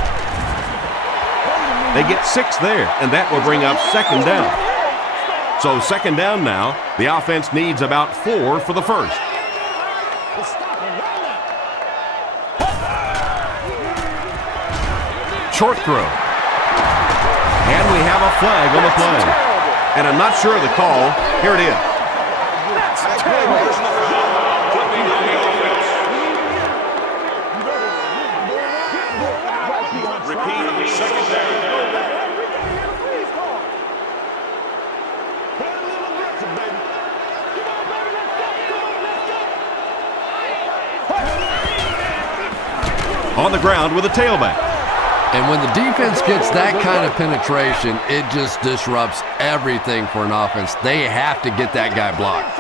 They get 6 there, and that will bring up 2nd down. So 2nd down now. The offense needs about 4 for the first. Short throw. And we have a flag on the play. And I'm not sure of the call. Here it is. On the ground with a tailback. And when the defense gets that kind of penetration, it just disrupts everything for an offense. They have to get that guy blocked.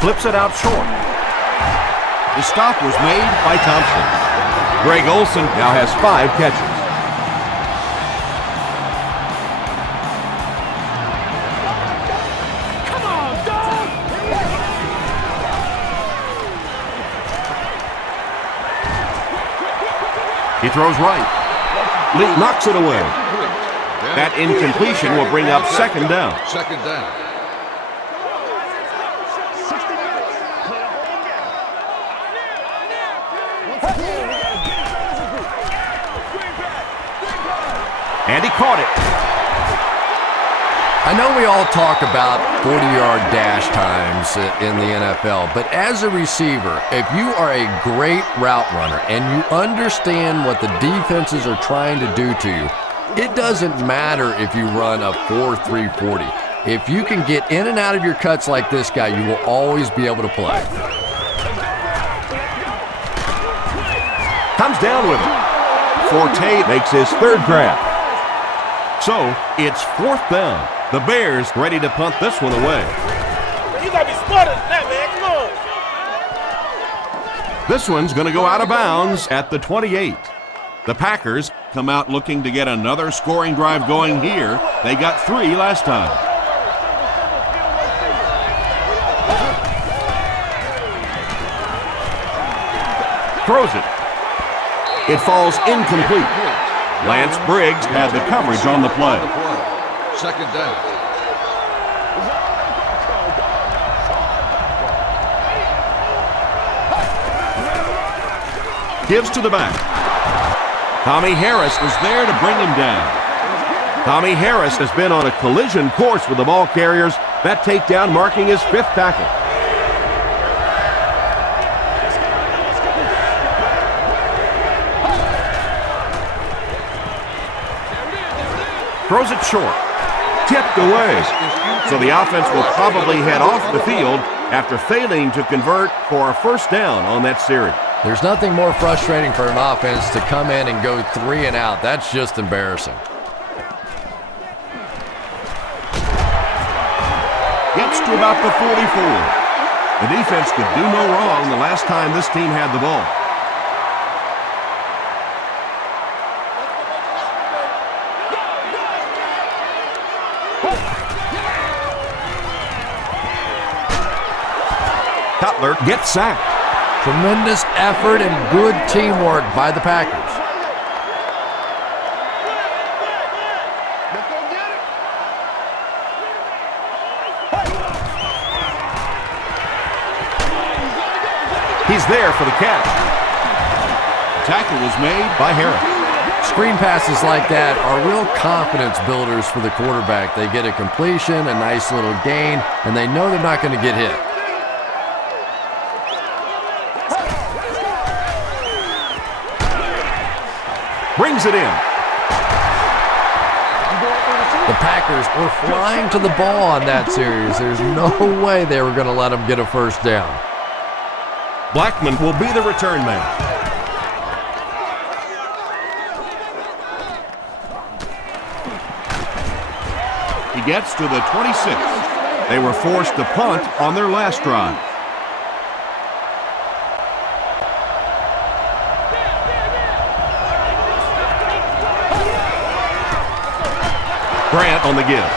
Flips it out short. The stop was made by Thompson. Greg Olsen now has 5 catches. He throws right. Lee knocks it away. That incompletion will bring up 2nd down. 2nd down. And he caught it. I know we all talk about 40-yard dash times in the NFL, but as a receiver, if you are a great route runner and you understand what the defenses are trying to do to you, it doesn't matter if you run a 4.340. If you can get in and out of your cuts like this guy, you will always be able to play. Comes down with it. Forte makes his 3rd grab. So it's 4th down. The Bears ready to punt this one away. You gotta be smarter than that, man. Come on. This one's going to go out of bounds at the 28. The Packers come out looking to get another scoring drive going here. They got 3 last time. Throws it. It falls incomplete. Lance Briggs had the coverage on the play. 2nd down. Gives to the back. Tommy Harris is there to bring him down. Tommy Harris has been on a collision course with the ball carriers. That takedown marking his 5th tackle. Throws it short. Tipped away. So the offense will probably head off the field after failing to convert for a 1st down on that series. There's nothing more frustrating for an offense to come in and go 3 and out. That's just embarrassing. Gets to about the 44. The defense could do no wrong the last time this team had the ball. Cutler gets sacked. Tremendous effort and good teamwork by the Packers. He's there for the catch. Tackle was made By Harris. Screen passes like that are real confidence builders for the quarterback. They get a completion, a nice little gain, and they know they're not going to get hit. Brings it in. The Packers were flying to the ball on that series. There's no way they were going to let them get a first down. Blackman will be the return man. He gets to the 26. They were forced to punt on their last drive. Grant on the give.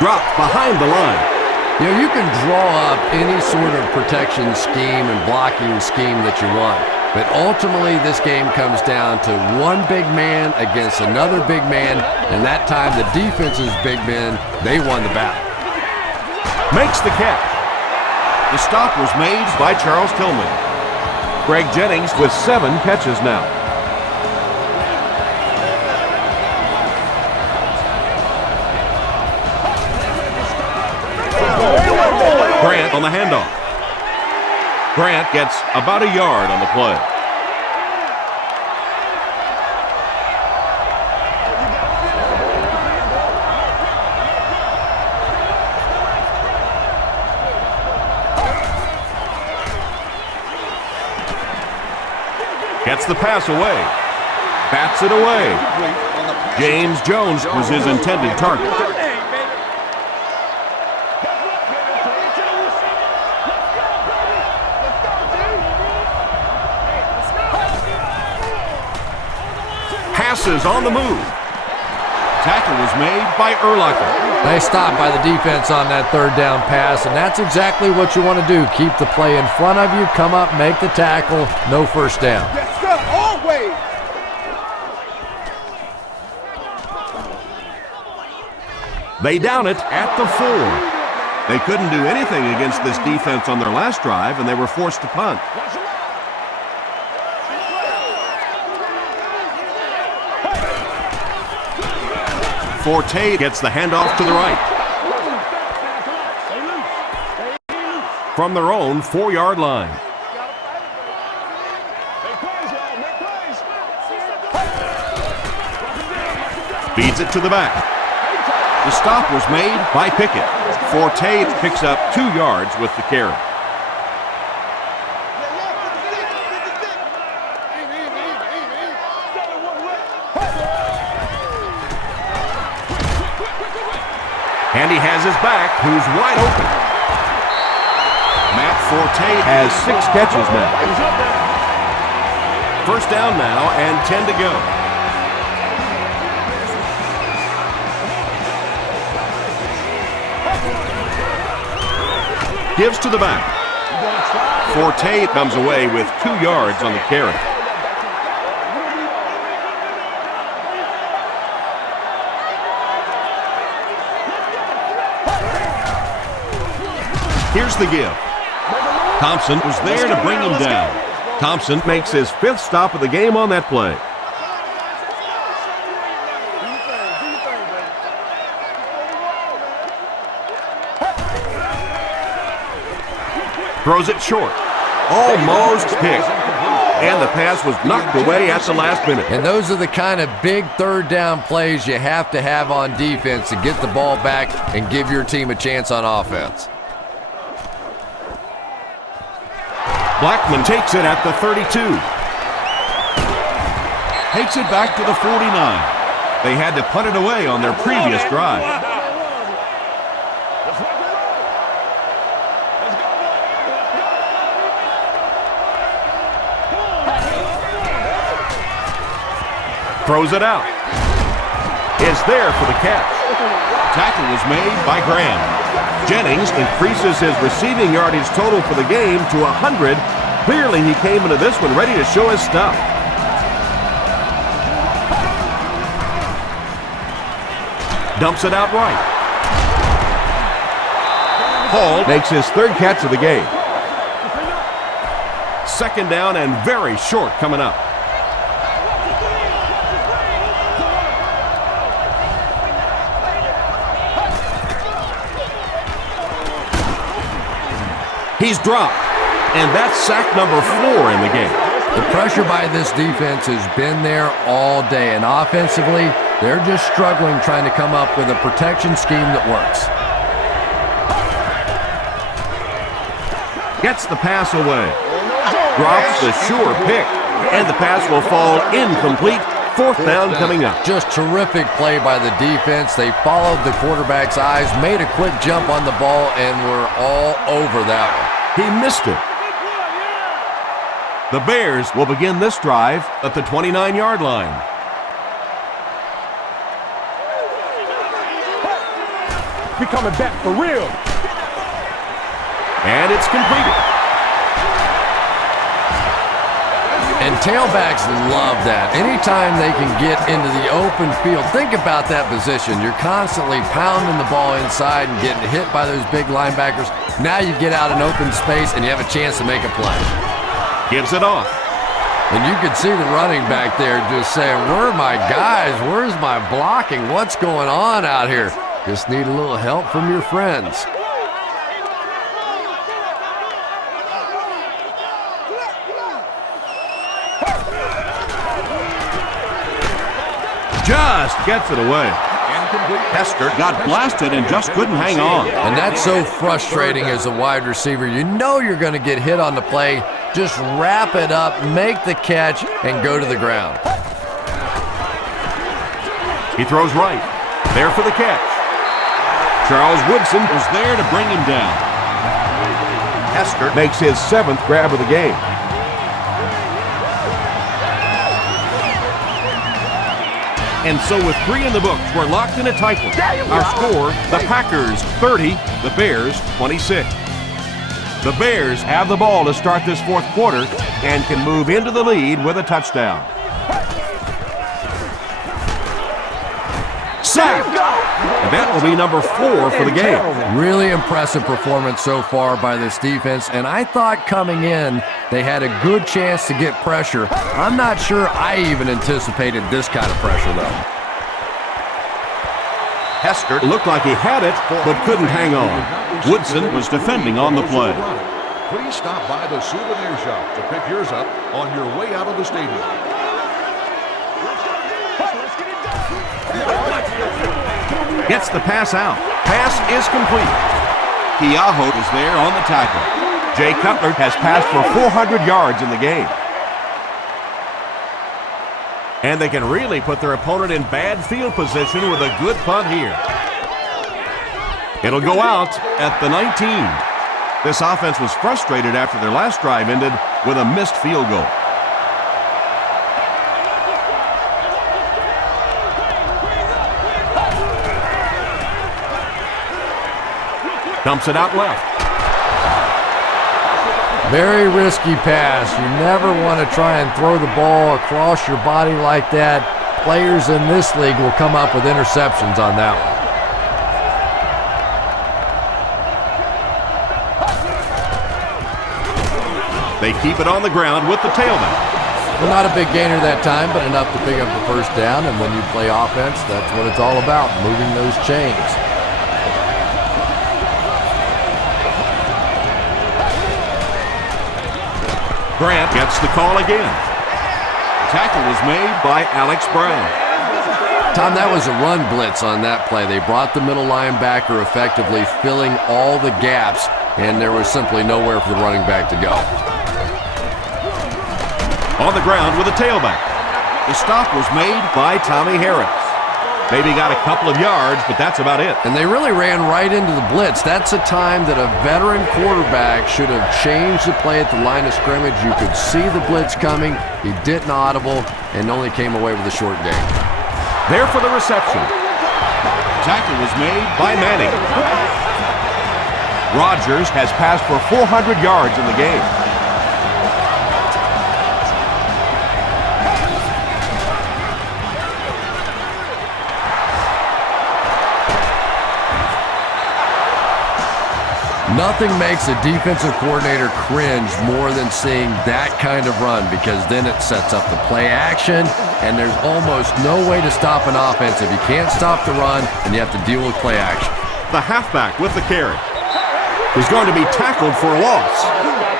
Dropped behind the line. You know, you can draw up any sort of protection scheme and blocking scheme that you want, but ultimately this game comes down to one big man against another big man, and that time the defense's big men, they won the battle. Makes the catch. The stop was made By Charles Tillman. Greg Jennings with 7 catches now. Grant on the handoff. Grant gets about a yard on the play. Gets the pass away. Bats it away. James Jones was his intended target. Passes on the move. Tackle was made by Urlacher. Nice stop by the defense on that third down pass, and that's exactly what you want to do. Keep the play in front of you, come up, make the tackle, no first down. Yes, sir, always. They down it at the 4. They couldn't do anything against this defense on their last drive, and they were forced to punt. Forte gets the handoff to the right. From their own 4-yard line. Feeds it to the back. The stop was made By Pickett. Forte picks up 2 yards with the carry. And he has his back, who's wide open. Matt Forte has 6 catches now. First down now and 10 to go. Gives to the back. Forte comes away with 2 yards on the carry. Here's the give. Thompson was there to bring him down. Thompson makes his 5th stop of the game on that play. Throws it short. Almost picked. And the pass was knocked away at the last minute. And those are the kind of big third down plays you have to have on defense to get the ball back and give your team a chance on offense. Blackman takes it at the 32. takes it back to the 49. They had to punt it away on their previous drive. Throws it out. Is there for the catch. Tackle was made by Graham. Jennings increases his receiving yardage total for the game to 100. Clearly, he came into this one ready to show his stuff. Dumps it out right. Hall makes his third catch of the game. Second down and very short coming up. He's dropped, and that's sack number 4 in the game. The pressure by this defense has been there all day, and offensively, they're just struggling trying to come up with a protection scheme that works. Gets the pass away. Drops the sure pick, and the pass will fall incomplete. Fourth down coming up. Just terrific play by the defense. They followed the quarterback's eyes, made a quick jump on the ball, and were all over that one. He missed it. The Bears will begin this drive at the 29-yard line. We coming back for real. And it's completed. And tailbacks love that. Anytime they can get into the open field, think about that position. You're constantly pounding the ball inside and getting hit by those big linebackers. Now you get out in open space and you have a chance to make a play. Gives it off. And you could see the running back there just saying, where are my guys? Where's my blocking? What's going on out here? Just need a little help from your friends. Just gets it away. Hester Got blasted and just couldn't hang on. And that's so frustrating as a wide receiver. You know you're going to get hit on the play. Just wrap it up, make the catch, and go to the ground. He throws right. There for the catch. Charles Woodson Was there to bring him down. Hester makes his 7th grab of the game. And so with 3 in the books, we're locked in a tight one. Our score, the Packers 30, the Bears 26. The Bears have the ball to start this fourth quarter and can move into the lead with a touchdown. Sack! And that will be number 4 for the game. Really impressive performance so far by this defense, and I thought coming in they had a good chance to get pressure. I'm not sure I even anticipated this kind of pressure, though. Hester looked like he had it, but couldn't hang on. Woodson was defending on the play. Please stop by the souvenir shop to pick yours up on your way out of the stadium. Gets the pass out. Pass is complete. Keaho was there on the tackle. Jay Cutler has passed for 400 yards in the game. And they can really put their opponent in bad field position with a good punt here. It'll go out at the 19. This offense was frustrated after their last drive ended with a missed field goal. Dumps it out left. Very risky pass. You never want to try and throw the ball across your body like that. Players in this league will come up with interceptions on that one. They keep it on the ground with the tailback. Well, not a big gainer that time, but enough to pick up the first down. And when you play offense, that's what it's all about, moving those chains. Grant gets the call again. Tackle was made by Alex Brown. Tom, that was a run blitz on that play. They brought the middle linebacker effectively, filling all the gaps, and there was simply nowhere for the running back to go. On the ground with a tailback. The stop was made By Tommy Harris. Maybe got a couple of yards, but that's about it. And they really ran right into the blitz. That's a time that a veteran quarterback should have changed the play at the line of scrimmage. You could see the blitz coming. He didn't audible and only came away with a short gain. There for the reception. Tackle was made By Manning. Rodgers has passed for 400 yards in the game. Nothing makes a defensive coordinator cringe more than seeing that kind of run, because then it sets up the play action, and there's almost no way to stop an offense if you can't stop the run and you have to deal with play action. The halfback with the carry. He's going to be tackled for a loss.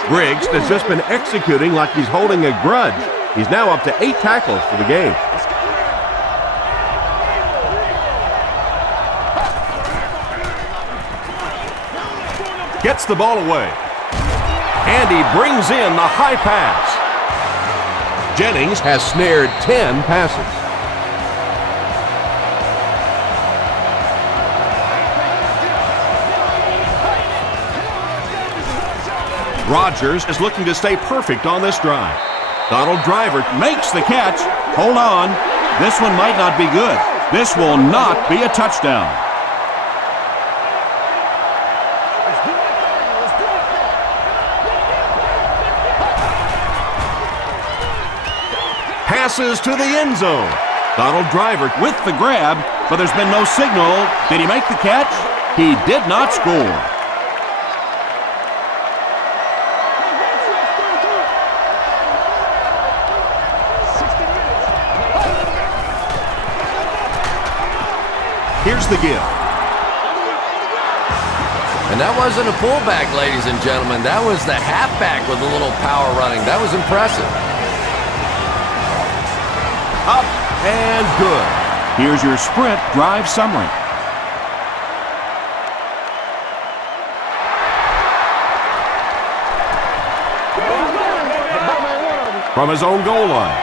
Briggs has just been executing like he's holding a grudge. He's now up to 8 tackles for the game. Gets the ball away. And he brings in the high pass. Jennings has snared 10 passes. Rodgers is looking to stay perfect on this drive. Donald Driver makes the catch. Hold on. This one might not be good. This will not be a touchdown. passes to the end zone. Donald Driver with the grab, but there's been no signal. Did he make the catch? He did not score. Here's the give. And that wasn't a fullback, ladies and gentlemen. That was the halfback with a little power running. That was impressive. Up and good. Here's your sprint drive summary. From his own goal line.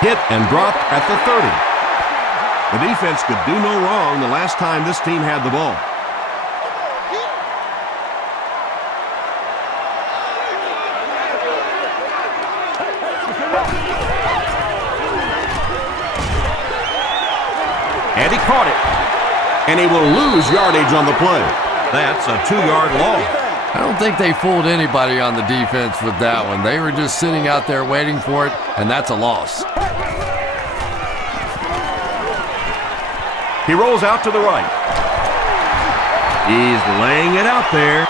Hit and dropped at the 30. The defense could do no wrong the last time this team had the ball. And he caught it. And he will lose yardage on the play. That's a 2-yard loss. I don't think they fooled anybody on the defense with that one. They were just sitting out there waiting for it, and that's a loss. He rolls out to the right. He's laying it out there.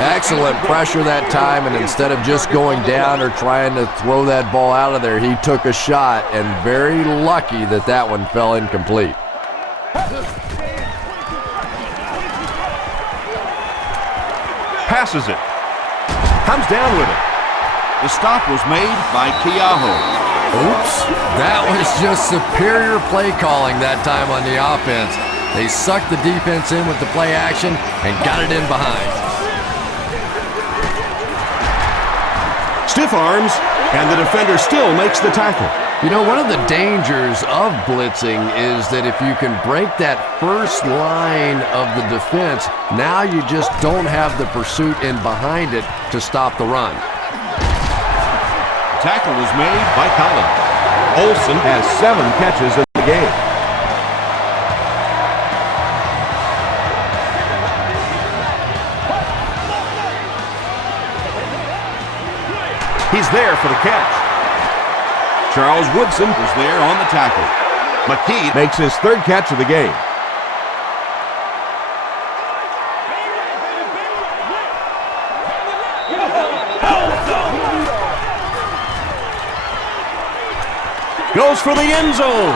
Excellent pressure that time, and instead of just going down or trying to throw that ball out of there, he took a shot, and very lucky that that one fell incomplete. Passes it. Comes down with it. The stop was made by Keaho. Oops, that was just superior play calling that time on the offense. They sucked the defense in with the play action and got it in behind. Stiff arms, and the defender still makes the tackle. You know, one of the dangers of blitzing is that if you can break that first line of the defense, now you just don't have the pursuit in behind it to stop the run. Tackle was made by Collins. Olsen has 7 catches in the game. He's there for the catch. Charles Woodson was there on the tackle. McKee makes his 3rd catch of the game. Goes for the end zone.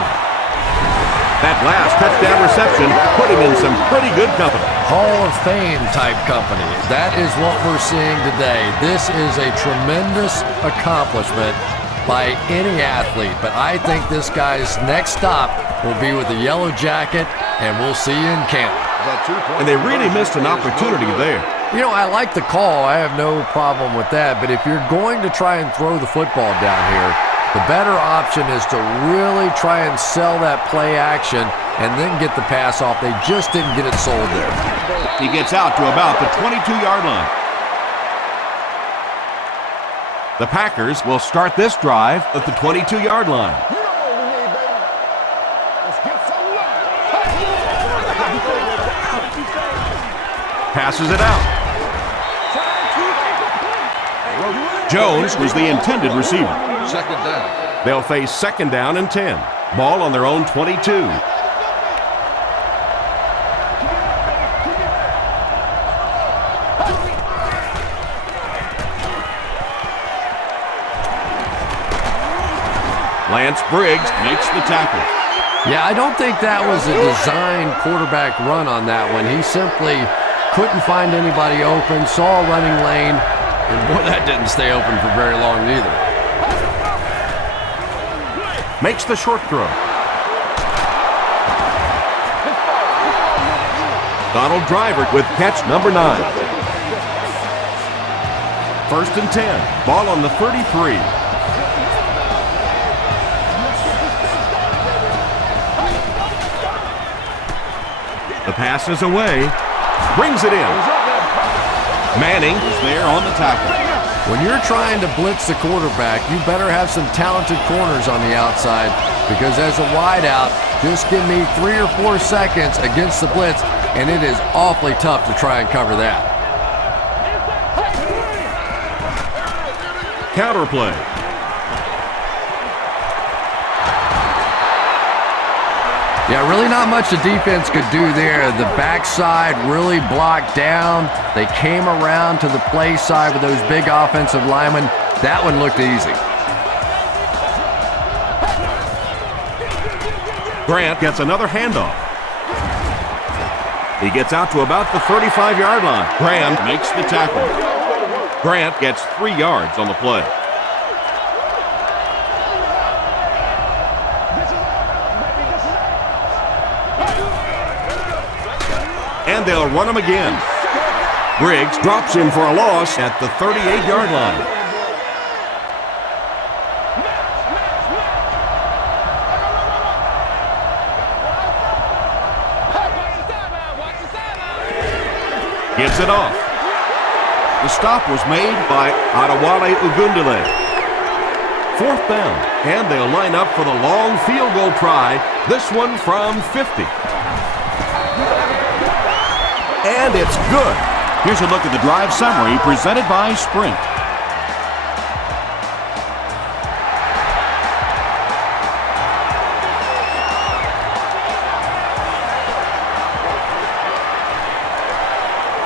That last touchdown reception put him in some pretty good company. Hall of Fame type company. That is what we're seeing today. This is a tremendous accomplishment by any athlete, but I think this guy's next stop will be with the yellow jacket, and we'll see you in camp. And they really missed an opportunity there. You know, I like the call. I have no problem with that, but if you're going to try and throw the football down here, The better option is to really try and sell that play action and then get the pass off. They just didn't get it sold there. He gets out to about the 22-yard line. The Packers will start this drive at the 22-yard line. Passes it out. Jones was the intended receiver. Second down. They'll face second down and 10. Ball on their own 22. Lance Briggs makes the tackle. Yeah, I don't think that was a designed quarterback run on that one. He simply couldn't find anybody open, saw a running lane, and boy, that didn't stay open for very long either. Makes the short throw. Donald Driver with catch number 9. First and 10. Ball on the 33. The pass is away. Brings it in. Manning is there on the tackle. When you're trying to blitz the quarterback, you better have some talented corners on the outside, because as a wideout, just give me 3 or 4 seconds against the blitz, and it is awfully tough to try and cover that. Counter play. Yeah, really not much the defense could do there. The backside really blocked down. They came around to the play side with those big offensive linemen. That one looked easy. Grant gets another handoff. He gets out to about the 35-yard line. Graham makes the tackle. Grant gets 3 yards on the play. And they'll run him again. Briggs drops in for a loss at the 38-yard line. Gives it off. The stop was made by Adewale Ogundele. Fourth down, and they'll line up for the long field goal try, this one from 50. And it's good. Here's a look at the drive summary presented by Sprint.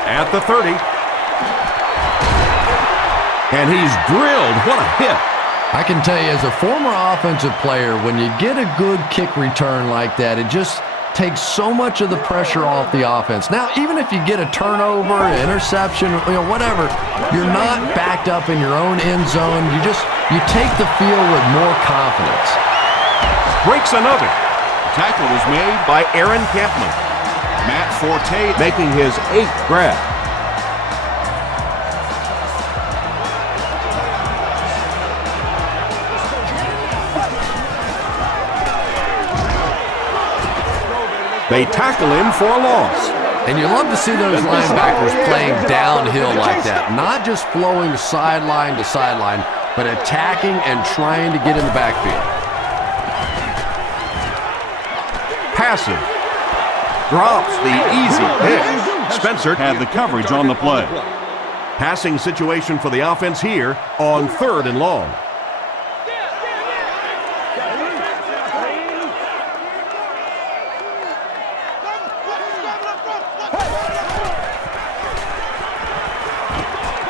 At the 30. And he's drilled. What a hit. I can tell you, as a former offensive player, when you get a good kick return like that, it just takes so much of the pressure off the offense. Now, even if you get a turnover, an interception, whatever, you're not backed up in your own end zone. You take the field with more confidence. Breaks another. The tackle was made by Aaron Kampman. Matt Forte making his 8th grab. They tackle him for a loss. And you love to see those linebackers playing downhill like that. Not just flowing sideline to sideline, but attacking and trying to get in the backfield. Passive. Drops the easy pick. Spencer Had the coverage on the play. Passing situation for the offense here on 3rd and long.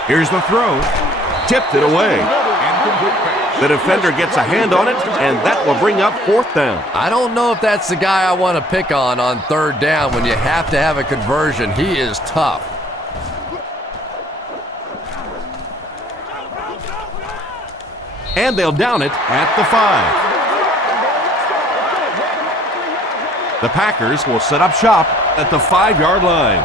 Here's the throw. Tipped it away. The defender gets a hand on it, and that will bring up 4th down. I don't know if that's the guy I want to pick on 3rd down when you have to have a conversion. He is tough. And they'll down it at the 5. The Packers will set up shop at the 5-yard line.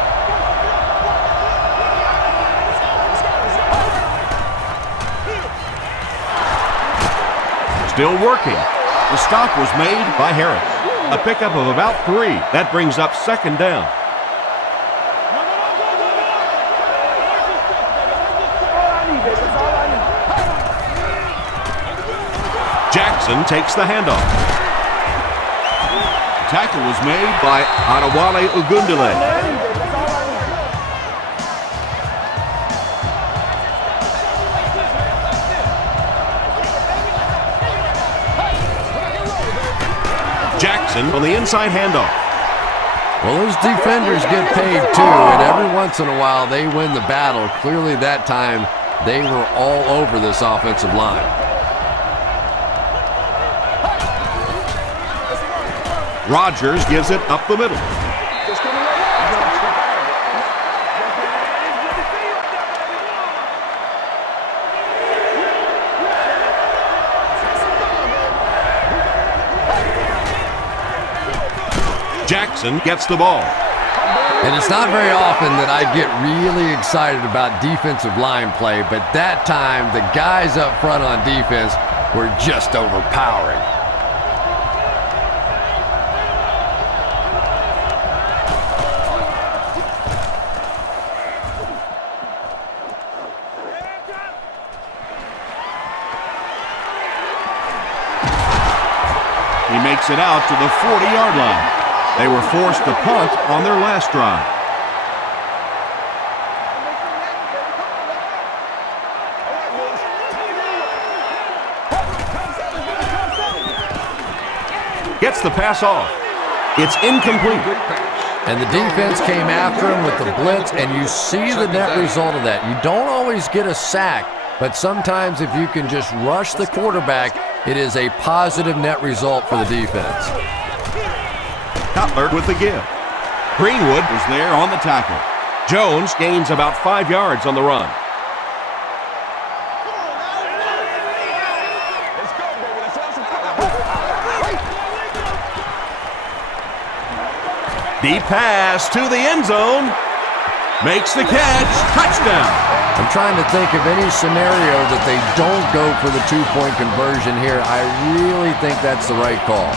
still working. The stop was made. By Harris. A pickup of about 3. That brings up second down. Jackson takes the handoff. Tackle was made. By Adewale Ogundele. Jackson on the inside handoff. Well, those defenders get paid too, and every once in a while they win the battle. Clearly that time they were all over this offensive line. Rodgers gives it up the middle. Jackson gets the ball. And it's not very often that I get really excited about defensive line play, but that time the guys up front on defense were just overpowering. He makes it out to the 40-yard line. They were forced to punt on their last drive. Gets the pass off. It's incomplete. And the defense came after him with the blitz, and you see the net result of that. You don't always get a sack, but sometimes if you can just rush the quarterback, it is a positive net result for the defense. Cutler with the give. Greenwood Was there on the tackle. Jones gains about 5 yards on the run. Deep pass to the end zone. Makes the catch. Touchdown. I'm trying to think of any scenario that they don't go for the two-point conversion here. I really think that's the right call.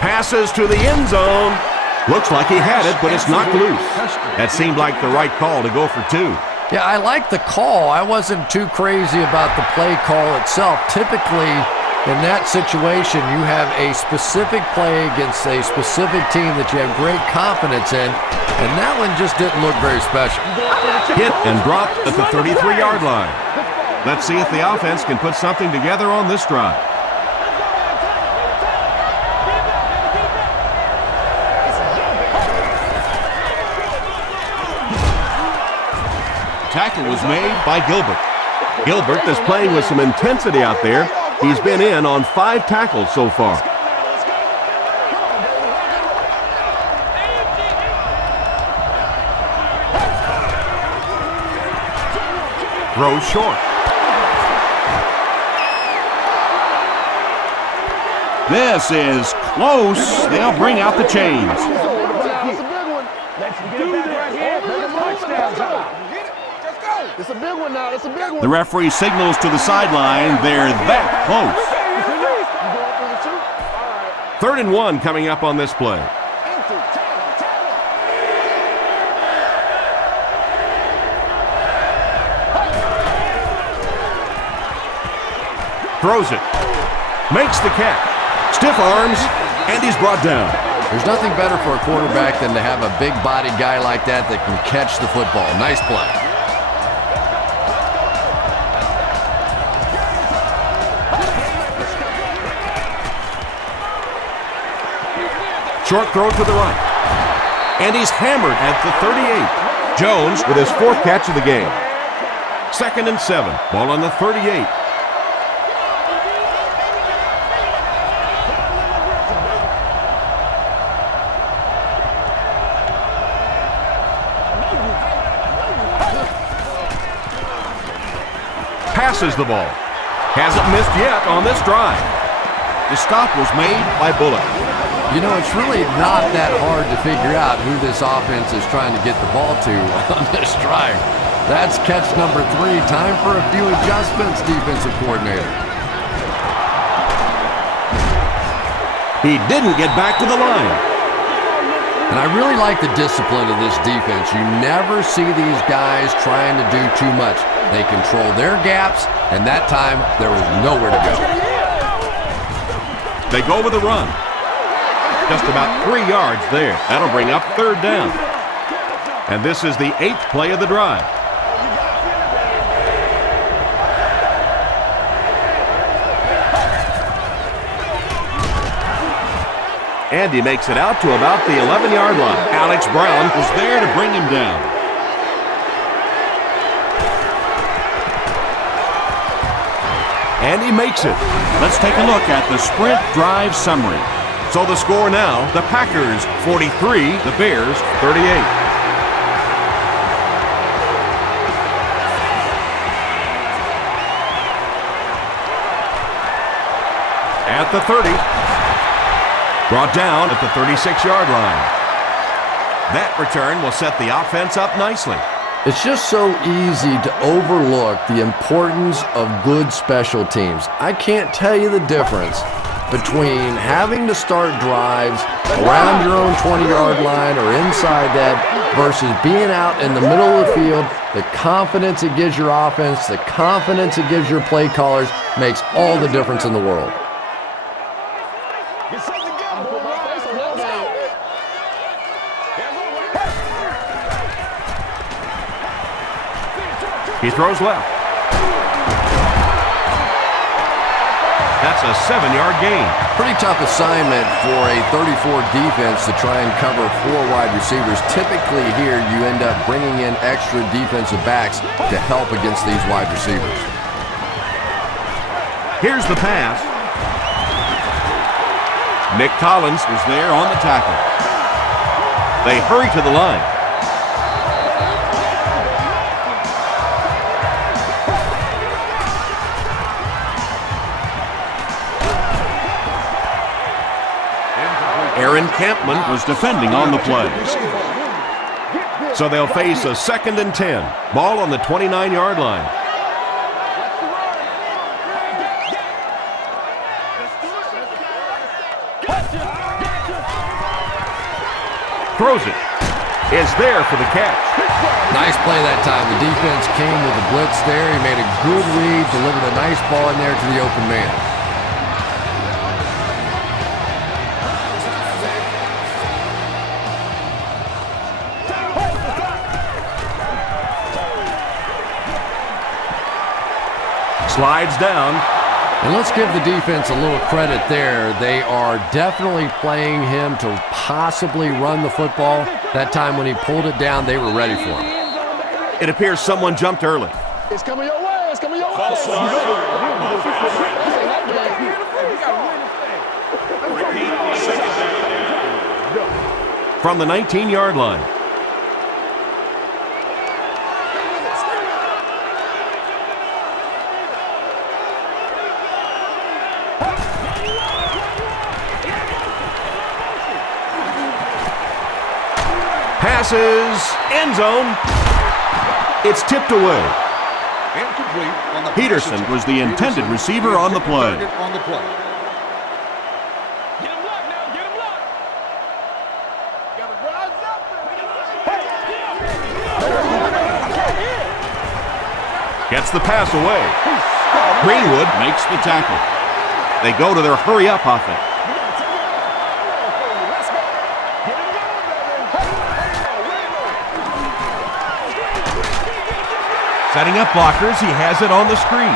Passes to the end zone. Looks like he had it, but it's knocked loose. That seemed like the right call to go for 2. Yeah, I like the call. I wasn't too crazy about the play call itself. Typically, in that situation, you have a specific play against a specific team that you have great confidence in, and that one just didn't look very special. Hit and dropped at the 33-yard line. Let's see if the offense can put something together on this drive. Tackle was made. By Gilbert. Gilbert is playing with some intensity out there. He's been in on 5 tackles so far. Throws short. This is close. They'll bring out the chains. It's a big one now. It's a big one. The referee signals to the sideline. They're that close. 3rd and 1 coming up on this play. Throws it. Makes the catch. Stiff arms, and he's brought down. There's nothing better for a quarterback than to have a big-bodied guy like that can catch the football. Nice play. Short throw to the right. And he's hammered at the 38. Jones with his 4th catch of the game. 2nd and 7. Ball on the 38. Passes the ball. Hasn't missed yet on this drive. The stop was made by Bullock. You know, it's really not that hard to figure out who this offense is trying to get the ball to on this drive. That's catch number 3. Time for a few adjustments, defensive coordinator. He didn't get back to the line. And I really like the discipline of this defense. You never see these guys trying to do too much. They control their gaps, and that time there was nowhere to go. They go with a run. Just about 3 yards there. That'll bring up 3rd down. And this is the 8th play of the drive. And he makes it out to about the 11-yard line. Alex Brown was there to bring him down. And he makes it. Let's take a look at the sprint drive summary. So the score now, the Packers 43, the Bears 38. At the 30. Brought down at the 36-yard line. That return will set the offense up nicely. It's just so easy to overlook the importance of good special teams. I can't tell you the difference between having to start drives around your own 20-yard line or inside that versus being out in the middle of the field. The confidence it gives your offense, the confidence it gives your play callers makes all the difference in the world. He throws left. That's a 7-yard gain. Pretty tough assignment for a 34 defense to try and cover 4 wide receivers. Typically here you end up bringing in extra defensive backs to help against these wide receivers. Here's the pass. Nick Collins is there on the tackle. They hurry to the line. Aaron Campman Was defending on the play. So they'll face a 2nd and 10. Ball on the 29-yard line. Throws it. Is there for the catch. Nice play that time. The defense came with a blitz there. He made a good read, delivered a nice ball in there to the open man. Slides down. And let's give the defense a little credit there. They are definitely playing him to possibly run the football. That time when he pulled it down, they were ready for him. It appears someone jumped early. It's coming your way. It's coming your way. From the 19-yard line. Passes, end zone. It's tipped away. Incomplete on the Peterson was the intended receiver on the play. On the play. Get him locked now. Get him locked. Gotta rise up. Gets the pass away. Greenwood makes the tackle. They go to their hurry-up offense. Setting up blockers, he has it on the screen.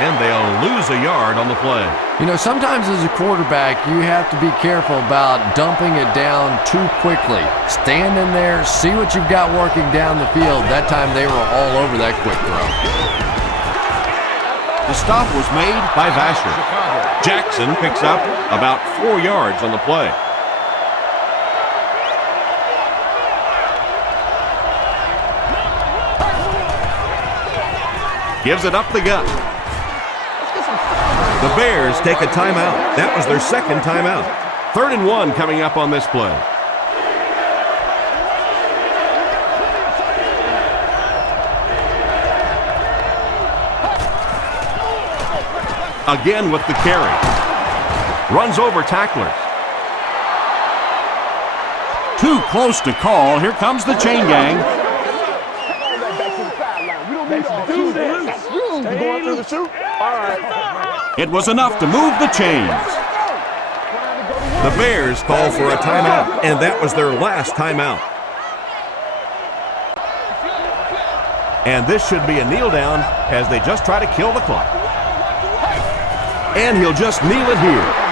And they'll lose a yard on the play. You know, sometimes as a quarterback, you have to be careful about dumping it down too quickly. Stand in there, see what you've got working down the field. That time they were all over that quick throw. The stop was made by Vasher. Jackson picks up about 4 yards on the play. Gives it up the gut. The Bears take a timeout. That was their second timeout. 3rd and 1 coming up on this play. Again with the carry. Runs over tacklers. Too close to call. Here comes the chain gang. It was enough to move the chains. The Bears call for a timeout, and that was their last timeout. And this should be a kneel down as they just try to kill the clock. And he'll just kneel it here.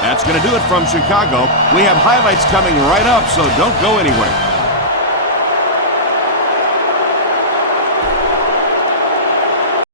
That's going to do it from Chicago. We have highlights coming right up, so don't go anywhere.